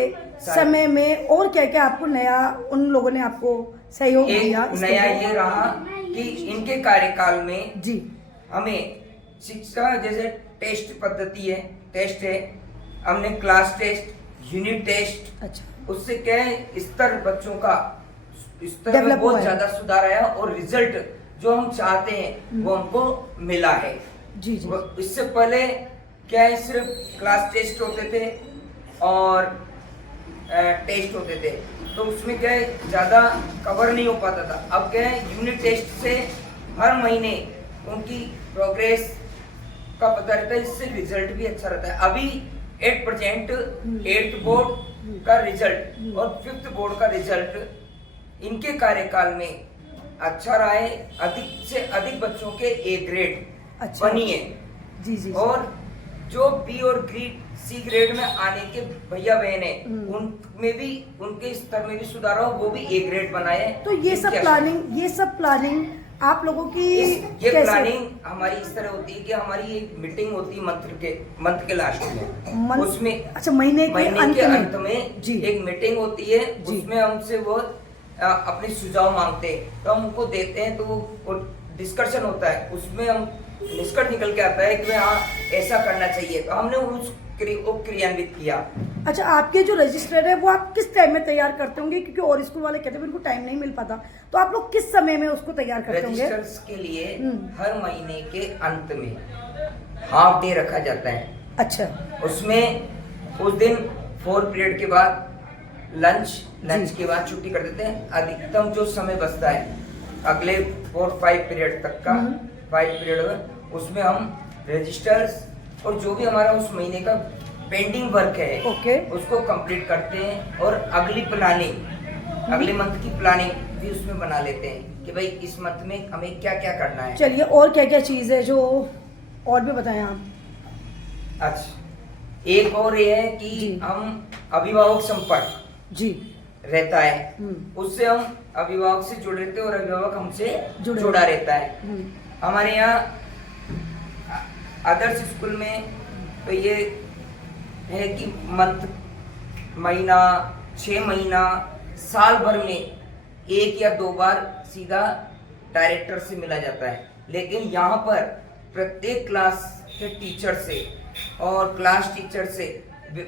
समय में और क्या क्या आपको नया उन लोगों ने आपको सहयोग दिया? एक नया ये रहा कि इनके कार्यकाल में जी हमें शिक्षा, जैसे टेस्ट पद्धति है, टेस्ट है, हमने क्लास टेस्ट, यूनिट टेस्ट, अच्छा उससे क्या है स्तर बच्चों का स्तर में Develop हुआ बहुत है। ज्यादा सुधार आया और रिजल्ट जो हम चाहते हैं वो हमको मिला है। जी जी इससे पहले क्या है, सिर्फ क्लास टेस्ट होते थे और टेस्ट होते थे, तो उसमें क्या है ज्यादा कवर नहीं हो पाता था। अब क्या है, यूनिट टेस्ट से हर महीने उनकी प्रोग्रेस का पता रहता है, इससे रिजल्ट भी अच्छा रहता है। अभी 8% 8th बोर्ड का रिजल्ट और 5th बोर्ड का रिजल्ट इनके कार्यकाल में अच्छा रहा है। अधिक से अधिक बच्चों के ए ग्रेड अच्छा। बनी है जी जी और जो बी और सी ग्रेड में आने के भैया बहन है उनमें भी, उनके स्तर में भी सुधार हो, वो भी ए ग्रेड बनाए। तो ये सब प्लानिंग आप लोगों की ये कैसे? प्लानिंग हमारी इस तरह होती है कि हमारी एक मीटिंग होती है मंथ के लास्ट में। उसमें अच्छा महीने के अंत में जी। एक मीटिंग होती है, जी। उसमें हमसे वो अपने सुझाव मांगते हैं, तो हम उनको देते हैं, तो वो डिस्कशन होता है, उसमें हम निष्कर्ष निकल के आता है कि हाँ ऐसा करना चाहिए, तो हमने वो क्रियान्वित किया। अच्छा आपके जो रजिस्टर है वो आप किस टाइम में तैयार करते होंगे? क्योंकि और स्कूल वाले कहते हैं उनको टाइम नहीं मिल पाता, तो आप लोग किस समय में उसको तैयार करते होंगे? रजिस्टर्स के लिए हर महीने के अंत में हाफ डे रखा जाता है। अच्छा उसमें उस दिन 4 पीरियड के बाद लंच के बाद छुट्टी कर देते हैं। अधिकतम जो समय बचता है अगले 4-5 पीरियड तक का 5 पीरियड में, उसमें हम रजिस्टर्स और जो भी हमारा उस महीने का पेंडिंग वर्क है ओके। उसको कंप्लीट करते हैं और अगली प्लानिंग, अगले मंथ की प्लानिंग भी उसमें बना लेते हैं कि भाई इस मंथ में हमें क्या क्या करना है। चलिए और क्या क्या चीज है जो और भी बताएं आप? अच्छा एक और ये है कि हम अभिभावक संपर्क जी रहता है, उससे हम अभिभावक से जुड़े रहते हैं और अभिभावक हमसे जुड़ा रहता है। हमारे यहाँ आदर्श स्कूल में तो ये है कि मंथ, महीना, 6 महीना, साल भर में 1 या 2 बार सीधा डायरेक्टर से मिला जाता है, लेकिन यहाँ पर प्रत्येक क्लास के टीचर से और क्लास टीचर से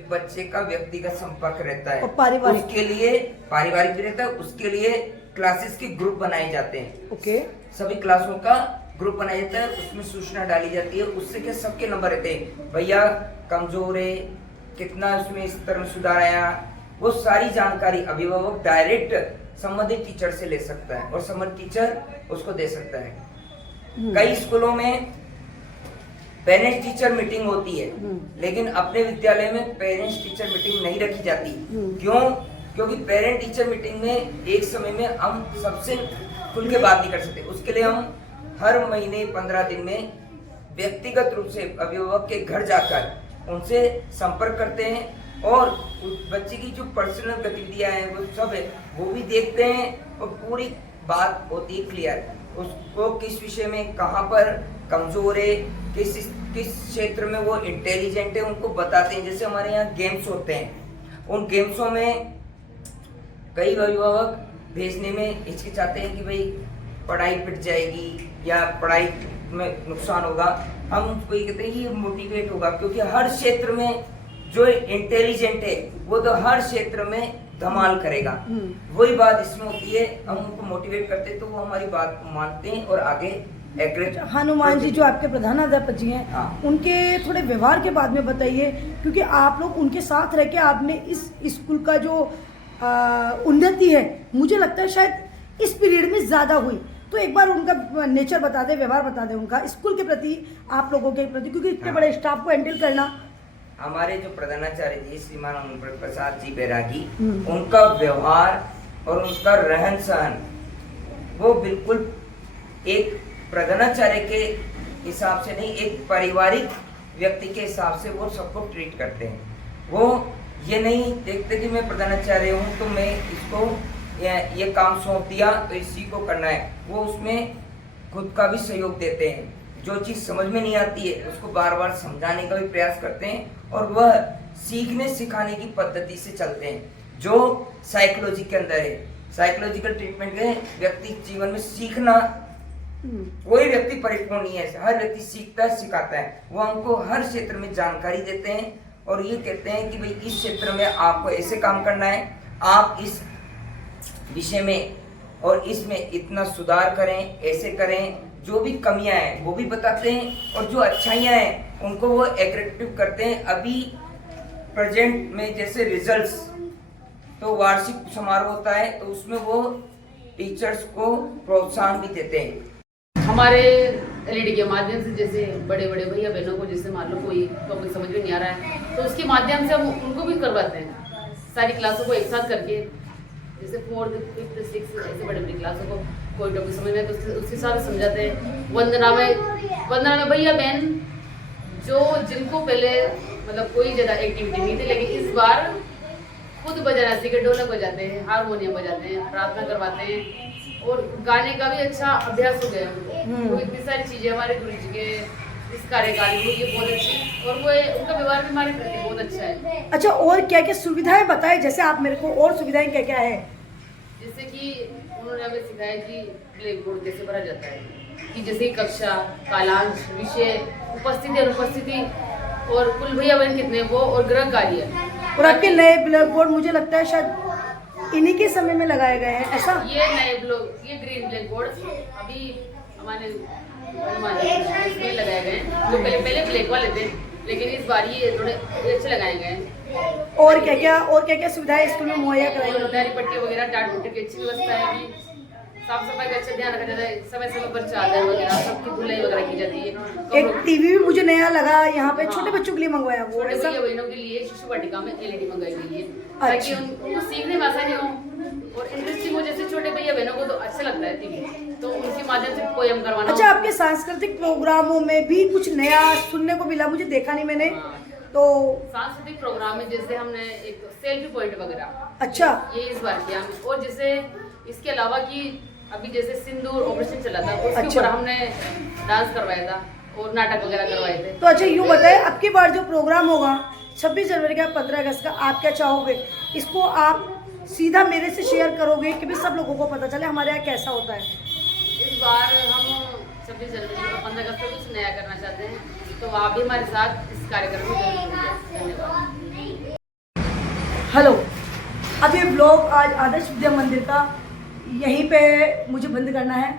बच्चे का व्यक्तिगत संपर्क रहता है। और पारिवारिक? उसके लिए पारिवारिक भी रहता है, उसके लिए क्लासेस के ग्रुप बनाए जाते हैं। ओके। सभी क्लासों का ग्रुप बनाया जाता है, उसमें सूचना डाली जाती है, उससे क्या सबके नंबर रहते हैं, भैया कमजोर है, कितना उसमें स्तर में सुधार आया, वो सारी जानकारी अभिभावक डायरेक्ट संबंधित टीचर से ले सकता है और संबंधित टीचर उसको दे सकता है। कई स्कूलों में पेरेंट्स टीचर मीटिंग होती है, लेकिन अपने विद्यालय में पेरेंट्स टीचर मीटिंग नहीं रखी जाती। क्यों? क्योंकि पेरेंट टीचर मीटिंग में एक समय में हम सबसे खुल के बात नहीं कर सकते। उसके लिए हम हर महीने 15 दिन में व्यक्तिगत रूप से अभिभावक के घर जाकर उनसे संपर्क करते हैं और उस बच्चे की जो पर्सनल गतिविधियां हैं वो सब है वो भी देखते हैं और पूरी बात होती है क्लियर। उसको किस विषय में कहाँ पर कमजोर है, किस क्षेत्र में वो इंटेलिजेंट है, उनको बताते हैं। जैसे हमारे यहाँ गेम्स होते हैं, उन गेम्सों में कई अभिभावक भेजने में हिचकिचाते हैं कि भाई पढ़ाई पिट जाएगी या पढ़ाई में नुकसान होगा। हम उनको ये कहते हैं कि ये मोटिवेट होगा, क्योंकि हर क्षेत्र में जो इंटेलिजेंट है वो तो हर क्षेत्र में धमाल करेगा। वही बात इसमें होती है, हम उनको मोटिवेट करते हैं तो वो हमारी बात को मानते हैं और आगे एग्रेट। हनुमान जी जो आपके प्रधानाध्यापक जी हैं, हाँ। उनके थोड़े व्यवहार के बाद में बताइए, क्योंकि आप लोग उनके साथ रह के आपने इस स्कूल का जो उन्नति है, मुझे लगता है शायद इस पीरियड में ज़्यादा हुई। तो एक बार उनका नेचर बता दे, व्यवहार बता दे उनका स्कूल के प्रति, आप लोगों के प्रति, क्योंकि इतने बड़े स्टाफ को हैंडल करना। हमारे जो प्रधानाचार्य जी श्रीमान ओम प्रसाद जी बैरागी, उनका व्यवहार और उनका रहन सहन वो बिल्कुल एक प्रधानाचार्य के हिसाब से नहीं, एक पारिवारिक व्यक्ति के हिसाब से वो सबको ट्रीट करते हैं। वो ये नहीं देखते कि मैं प्रधानाचार्य हूँ तो मैं इसको ये काम सौंप दिया तो इसी को करना है। वो उसमें खुद का भी सहयोग देते हैं। जो चीज़ समझ में नहीं आती है उसको बार बार समझाने का भी प्रयास करते हैं, और वह सीखने सिखाने की पद्धति से चलते हैं जो साइकोलॉजी के अंदर है। साइकोलॉजिकल ट्रीटमेंट के व्यक्ति जीवन में सीखना, कोई व्यक्ति परिपूर्ण नहीं है, हर व्यक्ति सीखता है, सिखाता है। वो हमको हर क्षेत्र में जानकारी देते हैं और ये कहते हैं कि भाई इस क्षेत्र में आपको ऐसे काम करना है, आप इस विषय में और इसमें इतना सुधार करें, ऐसे करें। जो भी कमियां हैं वो भी बताते हैं और जो अच्छाइयां हैं उनको वो एग्रेटिव करते हैं। अभी प्रेजेंट में जैसे रिजल्ट्स, तो वार्षिक समारोह होता है तो उसमें वो टीचर्स को प्रोत्साहन भी देते हैं। हमारे एलईडी के माध्यम से जैसे बड़े बड़े भैया बहनों को जैसे मान लो कोई टॉपिक समझ में नहीं आ रहा है तो उसके माध्यम से हम उनको भी करवाते हैं, सारी क्लासों को एक साथ करके। जैसे 4th, 5th, 6th ऐसे बड़े बड़ी क्लासों को कोई टॉपिक समझ में तो उसके हिसाब से समझाते हैं। वंदना में भैया बहन जो जिनको पहले मतलब कोई ज़्यादा एक्टिविटी नहीं थी, लेकिन इस बार खुद बजाना सीखे, ढोलक बजाते हैं, हारमोनियम बजाते हैं, प्रार्थना करवाते हैं और गाने का भी अच्छा अभ्यास हो गया उनको। तो इतनी सारी चीज़ें हमारे गुरु जी के इस कार्यकाल में ये बहुत अच्छी, और वो उनका व्यवहार भी हमारे प्रति बहुत अच्छा है। अच्छा, और क्या क्या सुविधाएं बताएं, जैसे आप मेरे को और सुविधाएं क्या क्या है? जैसे कि उन्होंने हमें सिखाया कि ब्लैक बोर्ड कैसे भरा जाता है, कि जैसे कक्षा, कालांश, विषय, उपस्थिति, अनुपस्थिति और कुल भैया बहन कितने वो, और गृह कार्य। और आपके नए ब्लैक बोर्ड मुझे लगता है शायद इन्हीं के समय में लगाए गए हैं, ऐसा? ये नए ये ग्रीन ब्लैक बोर्ड अभी हमारे इसमें लगाए गए हैं, जो पहले ब्लैक वाले थे, लेकिन इस बार ये थोड़े अच्छे लगाए गए हैं। और क्या क्या सुविधाएं स्कूल में मुहैया कराई जाती है? दारी पट्टी वगैरह, टाट पट्टी की अच्छी व्यवस्था है अभी। साफ सफाई का अच्छा ध्यान रखा जाता है, समय समय पर चादर वगैरह सबकी धुलाई वगैरह की जाती है। एक टीवी भी मुझे नया लगा यहाँ पे, छोटे बच्चों के लिए मंगवाया वो, छोटे ऐसा? भैया बहनों के लिए शिशु वाटिका में एलईडी मंगाई गई है ताकि उनको सीखने में आसानी हो और इंटरेस्टिंग हो। जैसे छोटे भैया बहनों को तो अच्छा लगता है टीवी, तो उनके माध्यम से पोयम करवाना। अच्छा, आपके सांस्कृतिक प्रोग्रामों में भी कुछ नया सुनने को मिला, मुझे देखा नहीं मैंने। तो सांस्कृतिक प्रोग्राम में जैसे हमने एक सेल्फी पॉइंट वगैरह, अच्छा, ये इस बार किया। और जैसे इसके अलावा कि अभी जैसे सिंदूर ऑपरेशन चला था, उसके ऊपर हमने डांस करवाया था और नाटक वगैरह करवाए थे। तो अच्छा यूँ बताए, अब की बार जो प्रोग्राम होगा 26 जनवरी का, 15 अगस्त का, आप क्या चाहोगे? इसको आप सीधा मेरे से शेयर करोगे कि भी सब लोगों को पता चले हमारे यहाँ कैसा होता है? इस बार हम 26 जनवरी को 15 अगस्त को कुछ नया करना चाहते हैं, तो आप भी हमारे साथ इस कार्यक्रम में जरूर जुड़िए। धन्यवाद। हेलो, अब ये ब्लॉग आज आदर्श विद्या मंदिर का यहीं पे मुझे बंद करना है,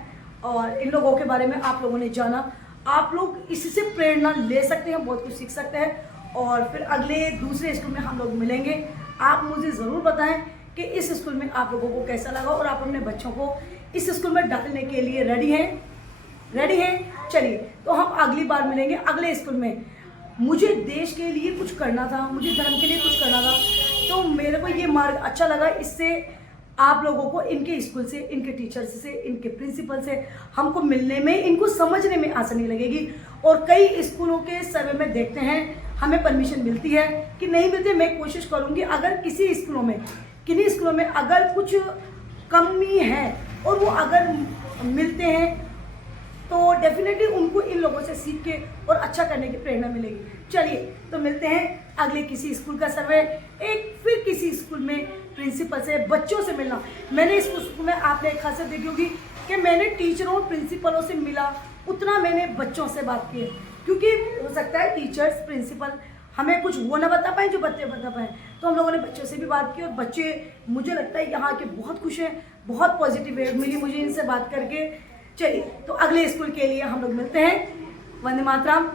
और इन लोगों के बारे में आप लोगों ने जाना। आप लोग इससे प्रेरणा ले सकते हैं, बहुत कुछ सीख सकते हैं, और फिर अगले दूसरे स्कूल में हम लोग मिलेंगे। आप मुझे ज़रूर बताएं कि इस स्कूल में आप लोगों को कैसा लगा और आप अपने बच्चों को इस स्कूल में डालने के लिए रेडी हैं? चलिए, तो हम अगली बार मिलेंगे अगले स्कूल में। मुझे देश के लिए कुछ करना था, मुझे धर्म के लिए कुछ करना था, तो मेरे को ये मार्ग अच्छा लगा। इससे आप लोगों को इनके स्कूल से, इनके टीचर्स से, इनके प्रिंसिपल से हमको मिलने में, इनको समझने में आसानी लगेगी। और कई स्कूलों के सर्वे में देखते हैं हमें परमिशन मिलती है कि नहीं मिलती। मैं कोशिश करूँगी अगर किसी स्कूलों में, किन्हीं स्कूलों में अगर कुछ कमी है और वो अगर मिलते हैं तो डेफिनेटली उनको इन लोगों से सीख के और अच्छा करने की प्रेरणा मिलेगी। चलिए तो मिलते हैं अगले किसी स्कूल का सर्वे, एक फिर किसी स्कूल में प्रिंसिपल से, बच्चों से मिलना। मैंने इस स्कूल में आपने एक खासियत देखी होगी कि मैंने टीचरों और प्रिंसिपलों से मिला उतना मैंने बच्चों से बात की है, क्योंकि हो सकता है टीचर्स प्रिंसिपल हमें कुछ वो ना बता पाए जो बच्चे बता पाए, तो हम लोगों ने बच्चों से भी बात की और बच्चे मुझे लगता है यहाँ के बहुत खुश हैं, बहुत पॉजिटिव वेव मिली मुझे इनसे बात करके। चलिए तो अगले स्कूल के लिए हम लोग मिलते हैं। वंदे मातरम।